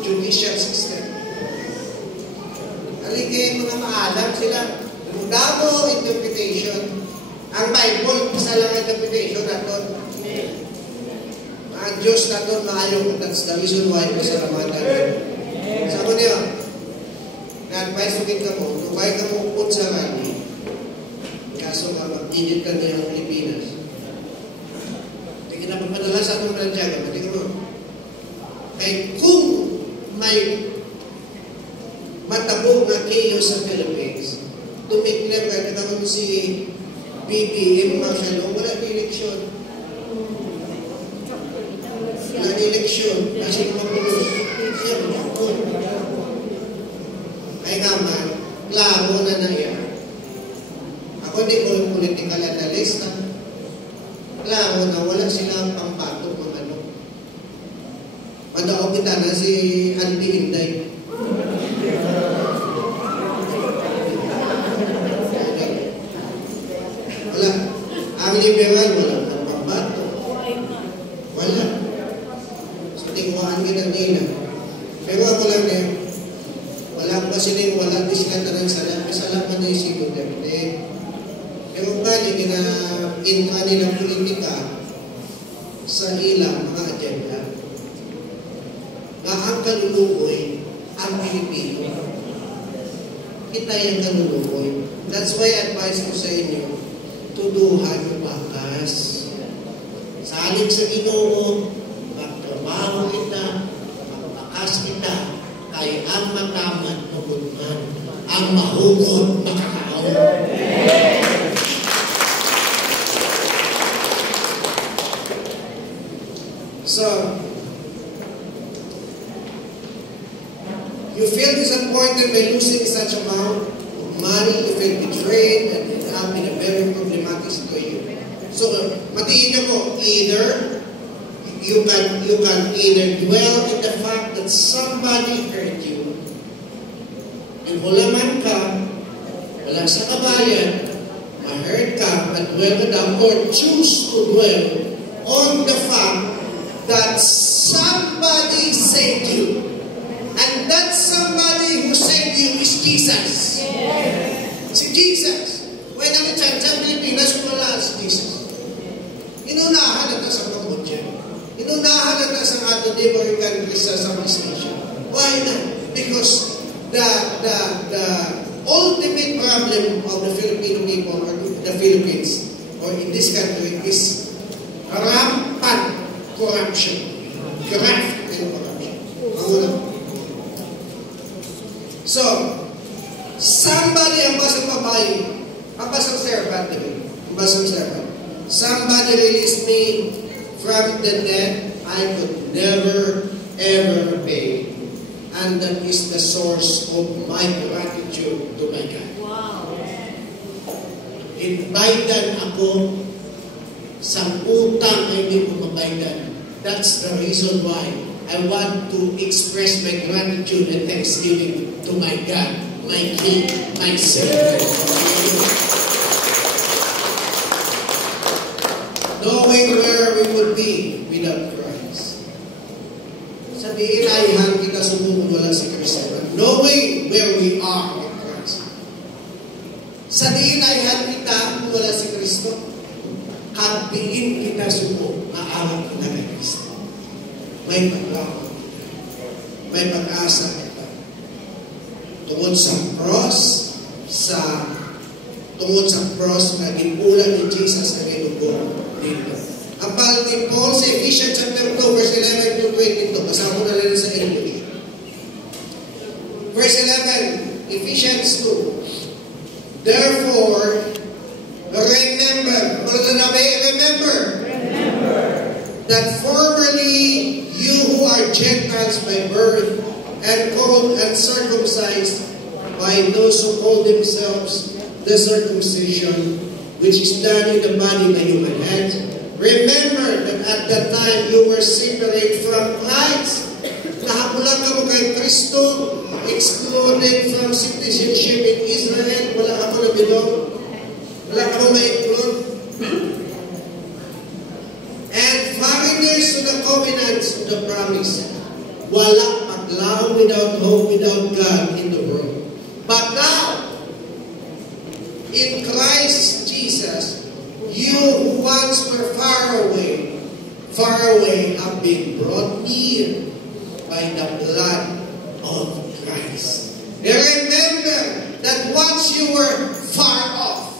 judicial system. Aligay mga maalam sila. Damo interpretation. Ang Bible, isa lang interpretation na ito. Ang Diyos na ito maayo. That's the reason why masalamatan. Sabi niya, na-advise ka mo, tuway ka mo upot sa rally, kaso ka mag-init ka na yung Pilipinas. Hindi ka napapadala sa atong Branjaga, pati ka mo. Kaya kung may matabog na chaos sa Philippines, tumiklam ka, nagkaroon si BBM Marshall, wala na eleksyon. Wala na eleksyon. Kasi mapulos. Siya mapulos. Ay nga man, klaro na na yan. Ako di ko political analyst. Klaro na wala silang pampatong ng ano. Madaog kita na si Andy Inday. Wala. Ang liberal, wala ang pambato. Wala. So, tingwaan ka ng nila. Pero ako lang din, wala pa sila yung wala di sila tanang salat. Salat man na yung si Duterte. Pero bali, gina-inka nilang politika sa ilang mga agenda. Nga ang kalulukoy, ang Pilipino. Kita yung kalulukoy. That's why advice ko sa inyo, tuduhan yung bakas. Salig sa Ginoo, magtrabaho kita, magbakas kita, kay ang mataman tugod-an, ang mahugod makakaon. So, you feel disappointed by losing such amount of money you feel betrayed, and end up in a very problematic situation. So, matiin niyo po, either you can either dwell in the fact that somebody hurt you, and hulaman ka, wala sa kabayan, ma-hurt ka, ma-dwell ka down, or choose to dwell on the fact that somebody saved you. And that somebody who saved you is Jesus. Si Jesus. When ang sa Pilipinas, wala si Jesus. Inunahan na sa Cambodia. Inunahan na sa ato neighboring countries sa Southeast Asia. Why not? Because the ultimate problem of the Filipino people, or the Philippines, or in this country, is rampant corruption. Graft and corruption. So, somebody ang basang babae, ang basang servant, ang basang servant. Somebody released me from the debt I could never, ever pay. And that is the source of my gratitude to my God. Wow. Inbaydan ako sa utang na hindi ko mabaydan. That's the reason why I want to express my gratitude and thanksgiving to my God, my King, my Savior. Knowing where we would be without Christ. Sabihin ay kita sumubong wala si Kristo. Knowing where we are in Christ. Sabihin ay kita kung wala si Kristo. Kapiin kita sumubong maawag kita kay Kristo. May paglawan kita. May pag-asa kita. Tungod sa cross, tungod sa cross na ginulat ni Jesus na ginugong dito. Ang pal ni Paul sa Ephesians chapter 2, verse 11 to 22. Kasama na lang sa English. Verse 11, Ephesians 2. Therefore, remember that formerly you who are Gentiles by birth and called uncircumcised by those who call themselves the circumcision which is done in the body by human hands. Remember that at that time you were separate from Christ. Nakapulang ka mo kay Kristo, excluded from citizenship in Israel. Wala ka mo na bilong. Wala ka mo ma-include. And foreigners to the covenants of the promise. Walang paglaw, without hope, without God in the world. But now, in Christ Jesus, you who once were far away have been brought near by the blood of Christ. And remember that once you were far off,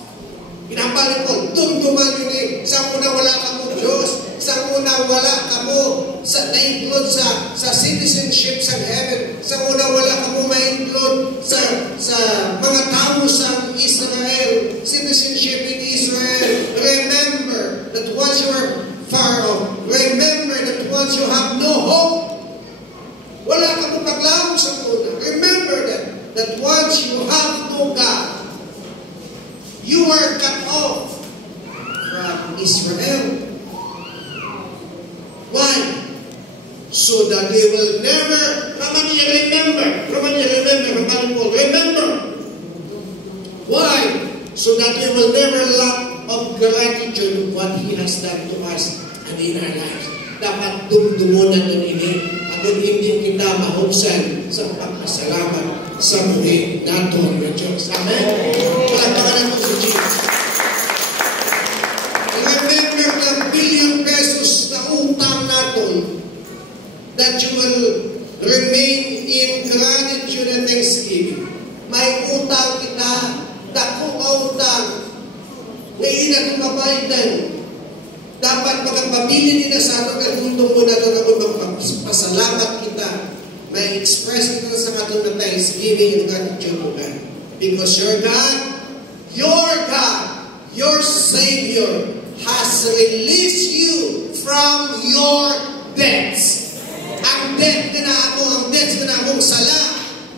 pinapalik ko, dumduman yun eh, sa una wala ka mo Diyos, sa una wala ka mo na-include sa citizenship sa heaven, sa una wala ka mo ma-include sa mga tao sa Israel, citizenship in Israel. Remember that once you are far off, remember that once you have no hope, wala ka mo paglaong sa una. Remember that once you have no God, you are cut off from Israel. Why? So that they will never, remember. Why? So that we will never lack of gratitude of what He has done to us and in our lives. Dapat dumdumunan nun ini. At hindi kita mahuksan sa pagpasalamat sa buhay natin ng Diyos. Amen? Palagpakan natin sa Jesus. Remember the billion pesos na utang natin that you will remain in gratitude and thanksgiving. May utang kita, dakong utang, ngayon na tumabaydan. Dapat magpapabili nila sa ato at mundo mo na ito na magpasalamat kita. May express kita sa ato na thanksgiving and gratitude mo God. Because your God, your Savior, has released you from your debts. Ang debt na akong sala,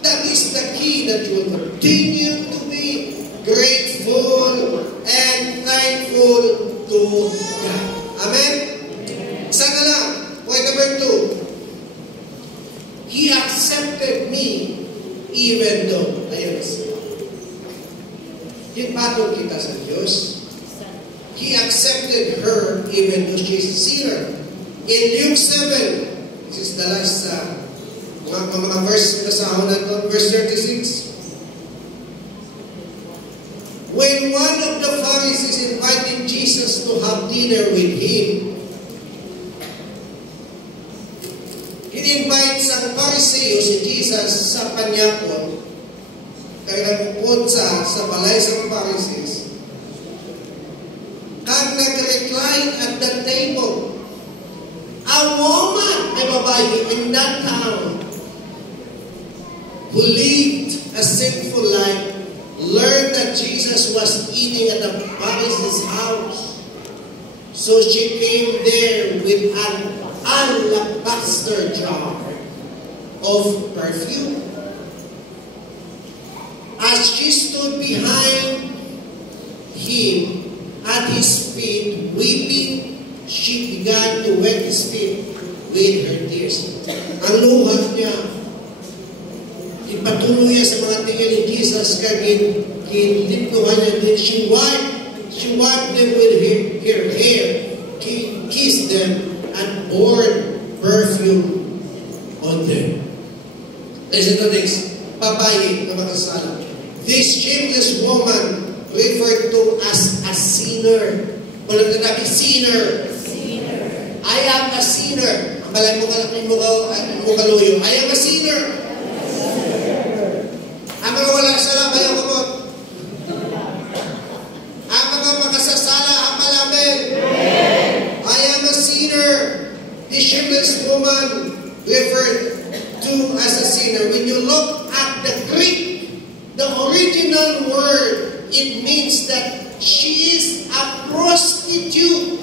that is the key that you will continue to be grateful and thankful to God. Amen? Isa na lang. Point number 2. He accepted me even though. Ayun. Yung patong kita sa Diyos. He accepted her even though she's a sinner. In Luke 7, this is the last mga verse na sa ako na ito, verse 36. When one of the Pharisees invited Jesus to have dinner with him, in-invite sa Pariseo si Jesus sa panyakon, kaya nagpupunta sa balay sa Pharisees, kag nag-recline at the table, a woman, ay babae in that town, who lived a sinful life, learned that Jesus was eating at the Pharisee's house. So she came there with an alabaster jar of perfume. As she stood behind him at his feet, weeping, she began to wet his feet with her tears. Ang luha niya, ipatuloy niya sa mga tingin ni Jesus, kagin kinliptuhan niya din. She wiped them with her hair, kissed them, and poured perfume on them. Listen to this. Babae na makasala. This shameless woman referred to as a sinner. Walang tatabi, sinner. I am a sinner. Ang balay mo kaluyo. I am a sinner. Ang mga wala sala, bayaw kamot. Ang mga makasasala, ang malamin. I am a sinner. The shameless woman referred to as a sinner. When you look at the Greek, the original word, it means that she is a prostitute.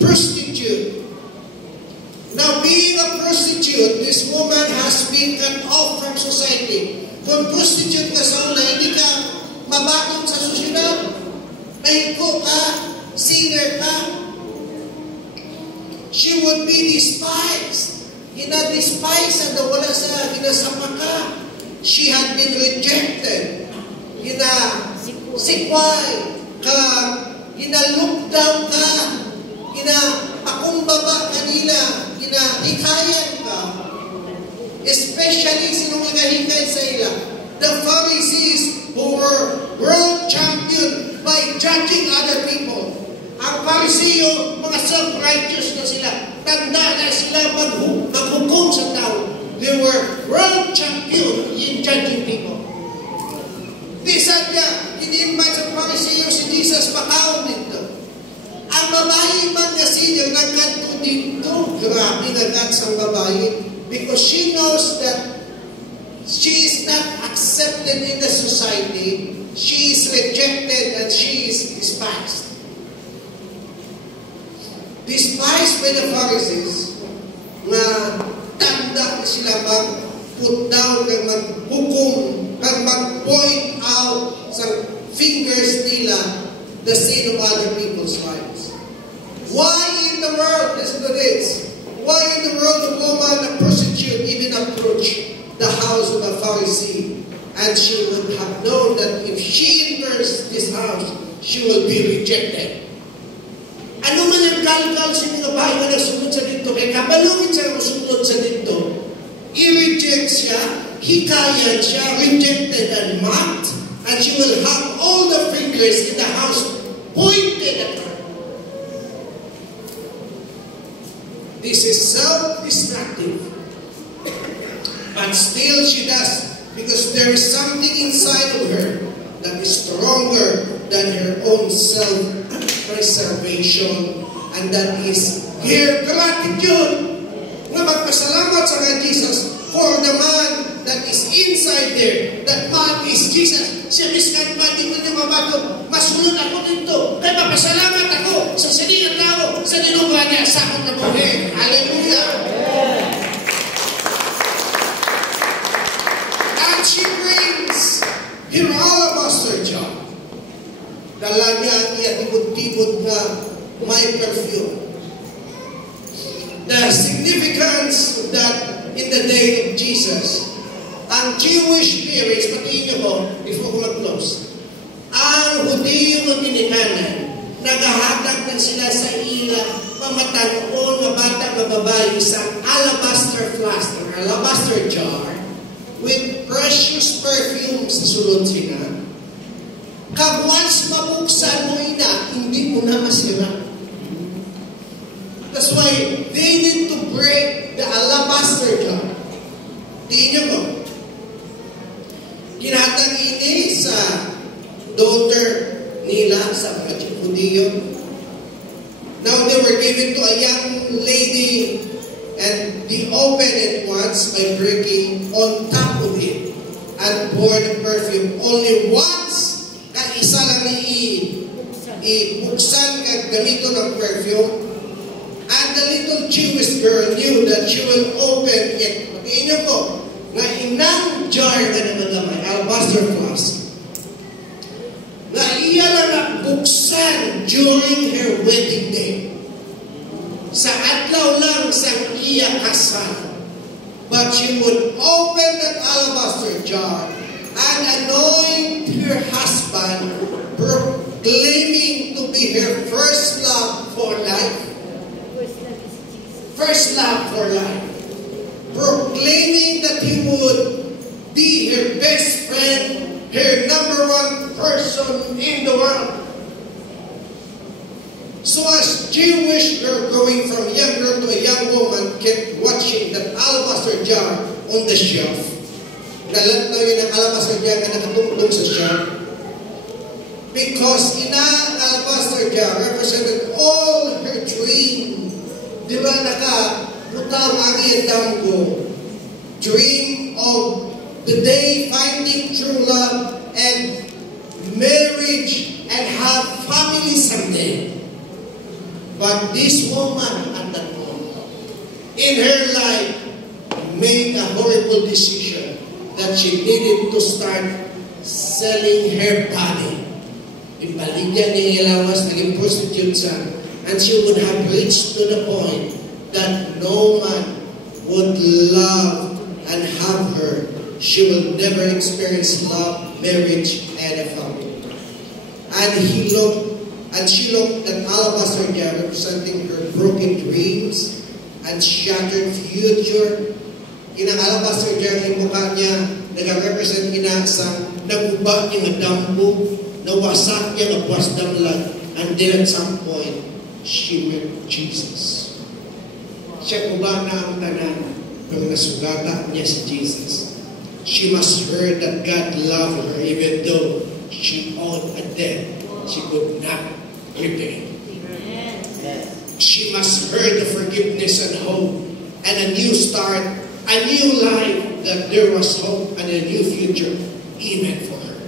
Prostitute. Now, being a prostitute, this woman has been cut off from society. Kung prostitute ka sa una, hindi ka mabatong sa sosyedad. Mahiko ka, sinner ka. She would be despised. Hina-despise na wala sa hinasama ka. She had been rejected. Hina-sikway ka. Hina-look down ka. Hina-pakumbaba kanila. Hina-hikayan ka. Especially sinong nagahikay sa ila. The Pharisees who were world champion by judging other people. Ang Pariseo, mga self-righteous na sila. Tanda na sila maghukom sa tao. They were world champion in judging people. Di sadya, ini-invite sa Pariseo si Jesus makaon dito. Ang babae man na siya nagkanto dito. Grabe nagansang babae. Because she knows that she is not accepted in the society. She is rejected and she is despised. Despised by the Pharisees, na tanda sila mag-put down, kag mag-hukom, kag mag-point out sa fingers nila the sin of other people's lives. Why in the world, listen to this, why in the world a woman, a prostitute, even approach the house of a Pharisee? And she would have known that if she enters this house, she will be rejected. Ano man ang kalkal sa mga bahay na nagsunod sa dito, kaya kabalungin siya masunod sa dito, i-reject siya, hikayan siya, rejected and mocked, and she will have all the fingers in the house pointed at her. This is self-destructive. But still she does, because there is something inside of her that is stronger than her own self-preservation, and that is her gratitude. Na magpasalamat sa kay Jesus for the man that is inside there. That man is Jesus. Siya miskan man dito niya mabato. Masunod ako dito. Kaya mapasalamat ako sa saliang tao, sa nilupa niya sa akong nabuhay. Hallelujah! And she brings Here alabaster jar. Dala niya ang iyatibod-tibod na may perfume. The significance of that in the day of Jesus, ang Jewish parents, patiin niyo ko, before ko mag-close, ang Hudiyo ng ginikanan, nagahatag na sila sa ila, mamatanon nga bata nga babae, isang alabaster flask, or alabaster jar, with precious perfume sa sulod sila. Kag once mabuksan mo ina, hindi mo na masira. That's why they need to break the alabaster jar. Tingin niyo ko. Ginatang ini sa daughter nila sa Hudiyo. Now they were given to a young lady and they opened it once by breaking on top of it and poured the perfume only once. Kaya isa lang ibuksan kag gamito ng perfume. And the little Jewish girl knew that she will open it. Patiin niyo ko, na inang jar na naman naman, alabaster flask, na iya lang buksan during her wedding day. Sa adlaw lang sa iya kasal. But she would open that alabaster jar and anoint her husband, proclaiming to be her first love for life. First love for life. Proclaiming that he would be her best friend, her number one person in the world. So as Jewish girl going from young girl to a young woman kept watching that alabaster jar on the shelf. Nalantaw yun ang alabaster jar na nakatungtong sa shelf. Because in ang alabaster jar represented all her dreams. Di ba nakabutaw ang iyang ko? Dream of the day finding true love and marriage and have family someday. But this woman at that moment, in her life, made a horrible decision that she needed to start selling her body. Ipaligyan niya ilawas, naging prostitute siya. And she would have reached to the point that no man would love and have her. She will never experience love, marriage, and a family. And she looked at alabaster jar representing her broken dreams and shattered future. In ang alabaster jar, yung mukha niya nag-represent sa naguba niya nga dambo, nawasak niya nga buwas damlag, and then at some point, she met Jesus. Siya ko ba na ang tanan nung nasugata niya si Jesus? She must heard that God loved her even though she owed a debt she could not repay. She must heard the forgiveness and hope and a new start, a new life, that there was hope and a new future even for her.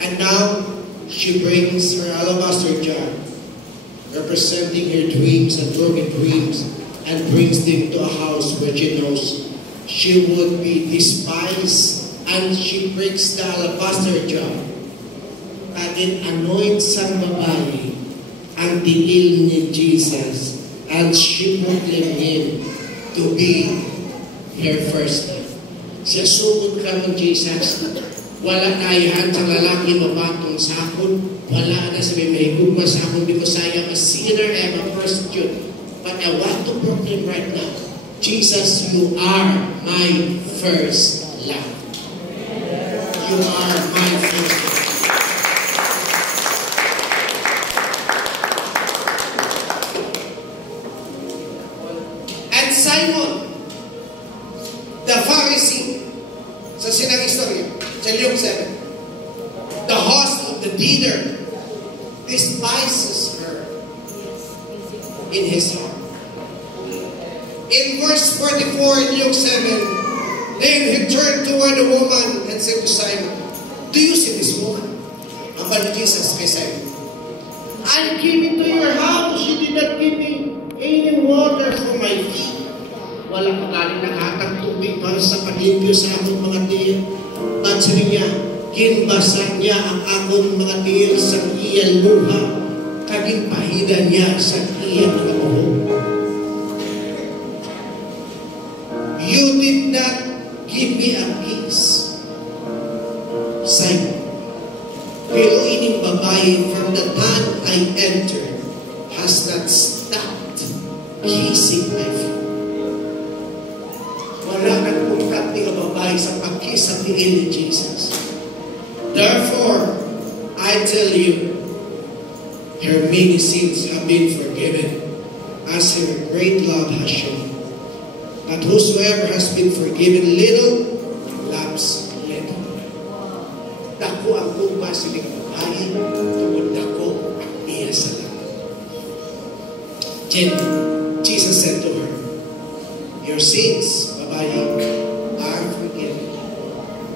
And now, she brings her alabaster jar representing her dreams and broken dreams, and brings them to a house where she knows she would be despised, and she breaks the alabaster jar and then anoints ang babae ang diil ni Jesus, and she proclaimed him to be her first love. Siya sugod ka ng Jesus. Wala tayahan sa lalaki mabatong sakon. Wala na sabi may gugma sakon because I am a sinner, I am a prostitute. But I want to proclaim right now, Jesus, you are my first love. You are my first love. And Simon, the Pharisee, sa sinang istorya, sa Luke 7, the host of the dinner despises her in his heart. In verse 44 in Luke 7, then he turned toward the woman and said to Simon, do you see this woman? Ang balik Jesus kay Simon, I came into your house, you did not give me any water for my feet. Wala pa galing nakatang tubig para sa palimpyo sa akong mga tiyan. At sabi niya, ginbasa niya ang akong mga tiil sa iyang luha, kaging pahida niya sa iyang mga buhok. You did not give me a peace. Simon. Pero ining babae, from the time I entered, has not stopped kissing my feet. Wala nagpuntat ni babae sa pagkiss sa tiil ni Jesus. Therefore, I tell you, her many sins have been forgiven, as her great love has shown. But whosoever has been forgiven little, loves little. Dako ang tuba sa mga babae, tungod dako ang iya sa langit. Jesus said to her, your sins, babae, are forgiven.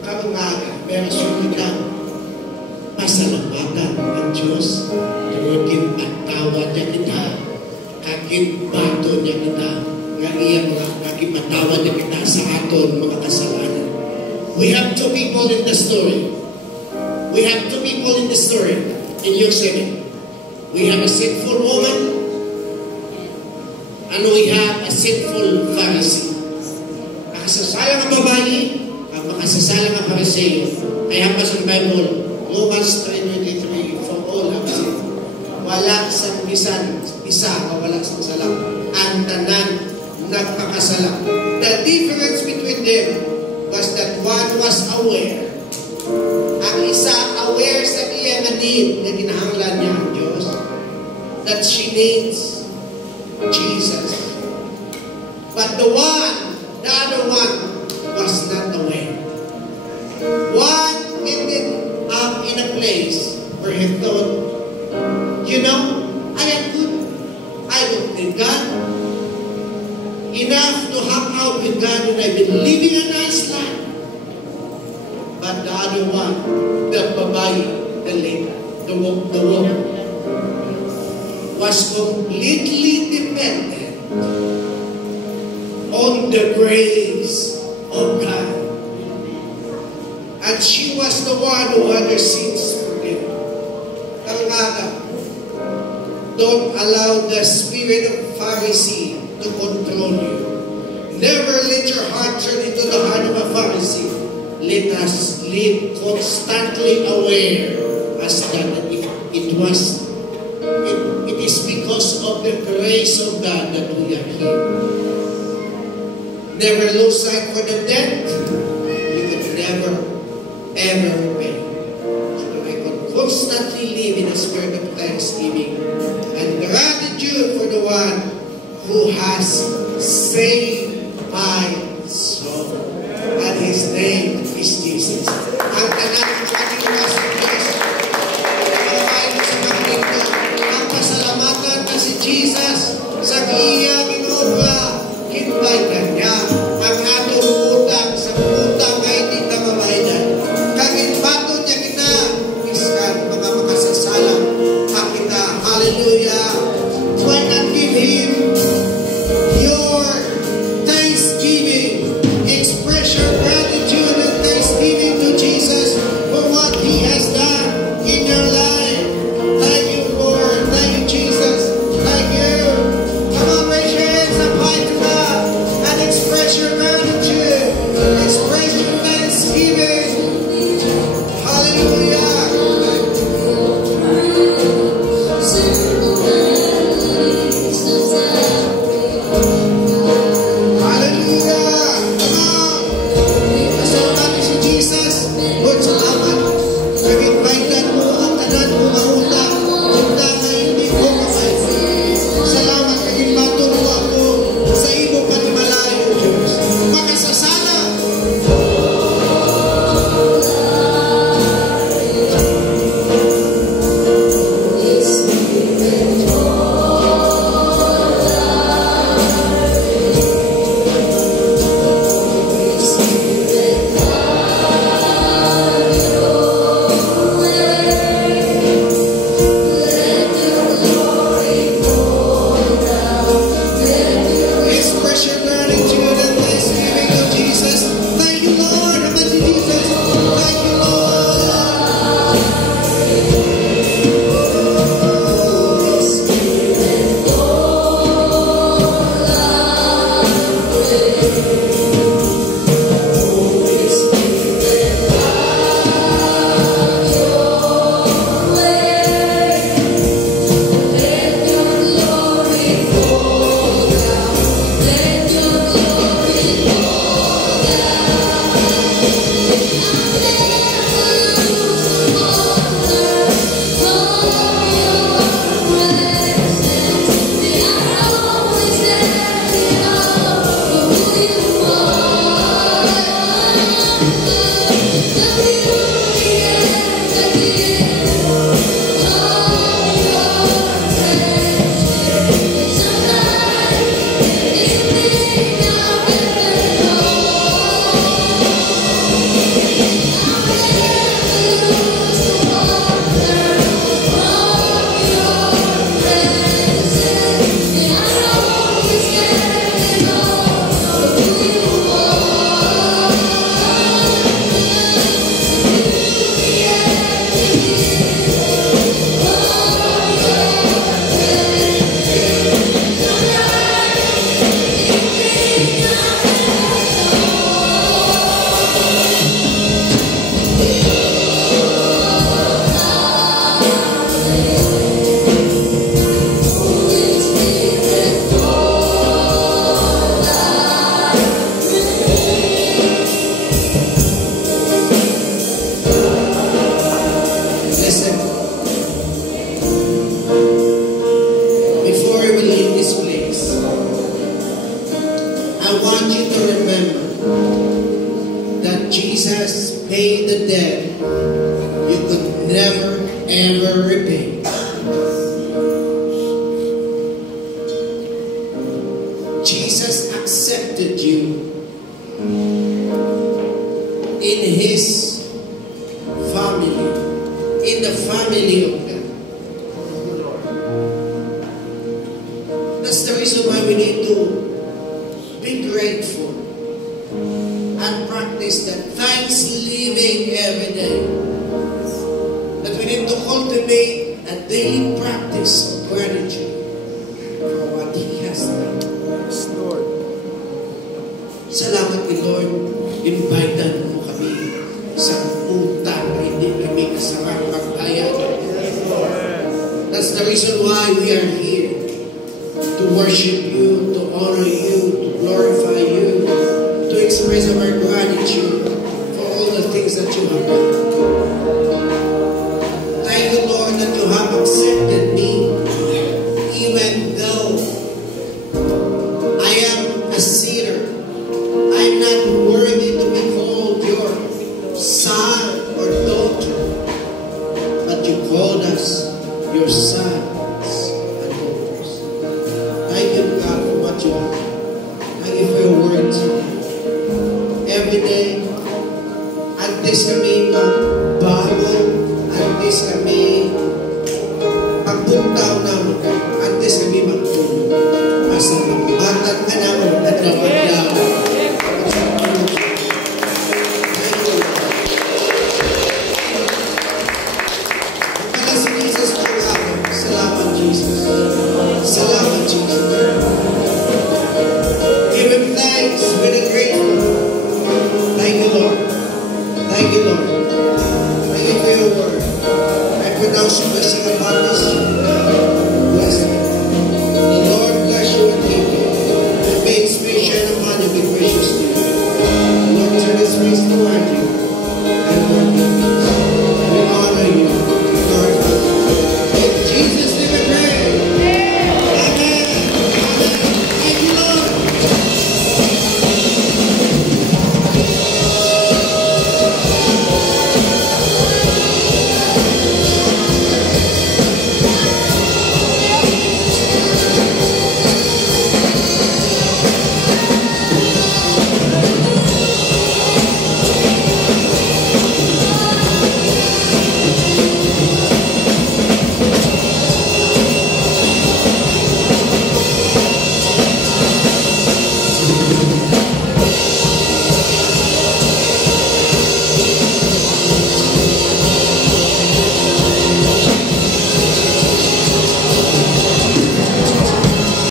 Kamungaga, pero sunod lang, pasalamatan ang Diyos, tungod ginpatawa niya kita, kagimbato niya kita, nga iya mga kagipatawa niya kita sa aton mga kasalanan. We have two people in the story. We have two people in the story in Luke 7. We have a sinful woman and we have a sinful Pharisee. Makasasalang ang babae at makasasalang ang Pharisee. Kaya pa sa Bible, Romans 3:23, for all have sinned. Wala sa bisan, isa, wala sa salang. Ang tanan nagpakasalang. The difference between them was that one was aware. Ang isa aware sa iyang need na ginahanglan niya ang Diyos, that she needs Jesus. But the other one was not aware. One ended up in a place where he thought, you know, I am good. I don't need God. Enough to hang out with God and I've been living a nice life. But the other one, the babae, the woman, was completely dependent on the grace of God. And she was the one who had her sins forgiven. Kalmada, don't allow the spirit of Pharisee to control you. Never let your heart turn into the heart of a Pharisee. Let us live constantly aware as that it is because of the grace of God that we are here. Never lose sight for the debt. You could never, ever repay. So I could constantly live in a spirit of thanksgiving and gratitude for the one who has saved my soul. And his name is Jesus. Ang tanan ng ating Diyos, ang pasalamatan na si Jesus sa iyang inobra, hinbay kanya ang atong utang sa utang na hindi na mamaydan. Kaginbato niya kita, iskan mga makasasalang kita. Hallelujah! Why not give Him your thanksgiving? Express your gratitude and thanksgiving to Jesus for what He has done in your life. Thank you, Lord. Thank you, Jesus. Thank you. Come on, raise your hands up high to God and express your gratitude. Express your thanksgiving. Hallelujah. ever repay. Jesus accepted you in His family, in the family of God. That's the reason why we need to be grateful and practice that thanksgiving every day. That we need to cultivate a daily practice of gratitude for what He has done. Yes, Lord. Salamat kay Lord, invited mo kami sa utang na hindi kami kasarang magbayad. That's the reason why we are here. To worship you, to honor you, to glorify you, to express our gratitude for all the things that you have done. Thank you, Lord, that you have accepted me, even though I am a sinner. I'm not worthy to be called your son or daughter, but you called us your sons and daughters. Thank you, God, for what you are. Thank you for your words. Every day, antes kami magbago, antes kami pagpuntaw namin, antes kami magtulog. Basta magbatag ka namin at napaglaw. Salamat, Jesus. Salamat, Jesus. Give Him thanks with a grateful. Thank you, Lord. Thank you, Lord. Thank you for your word. I pronounce you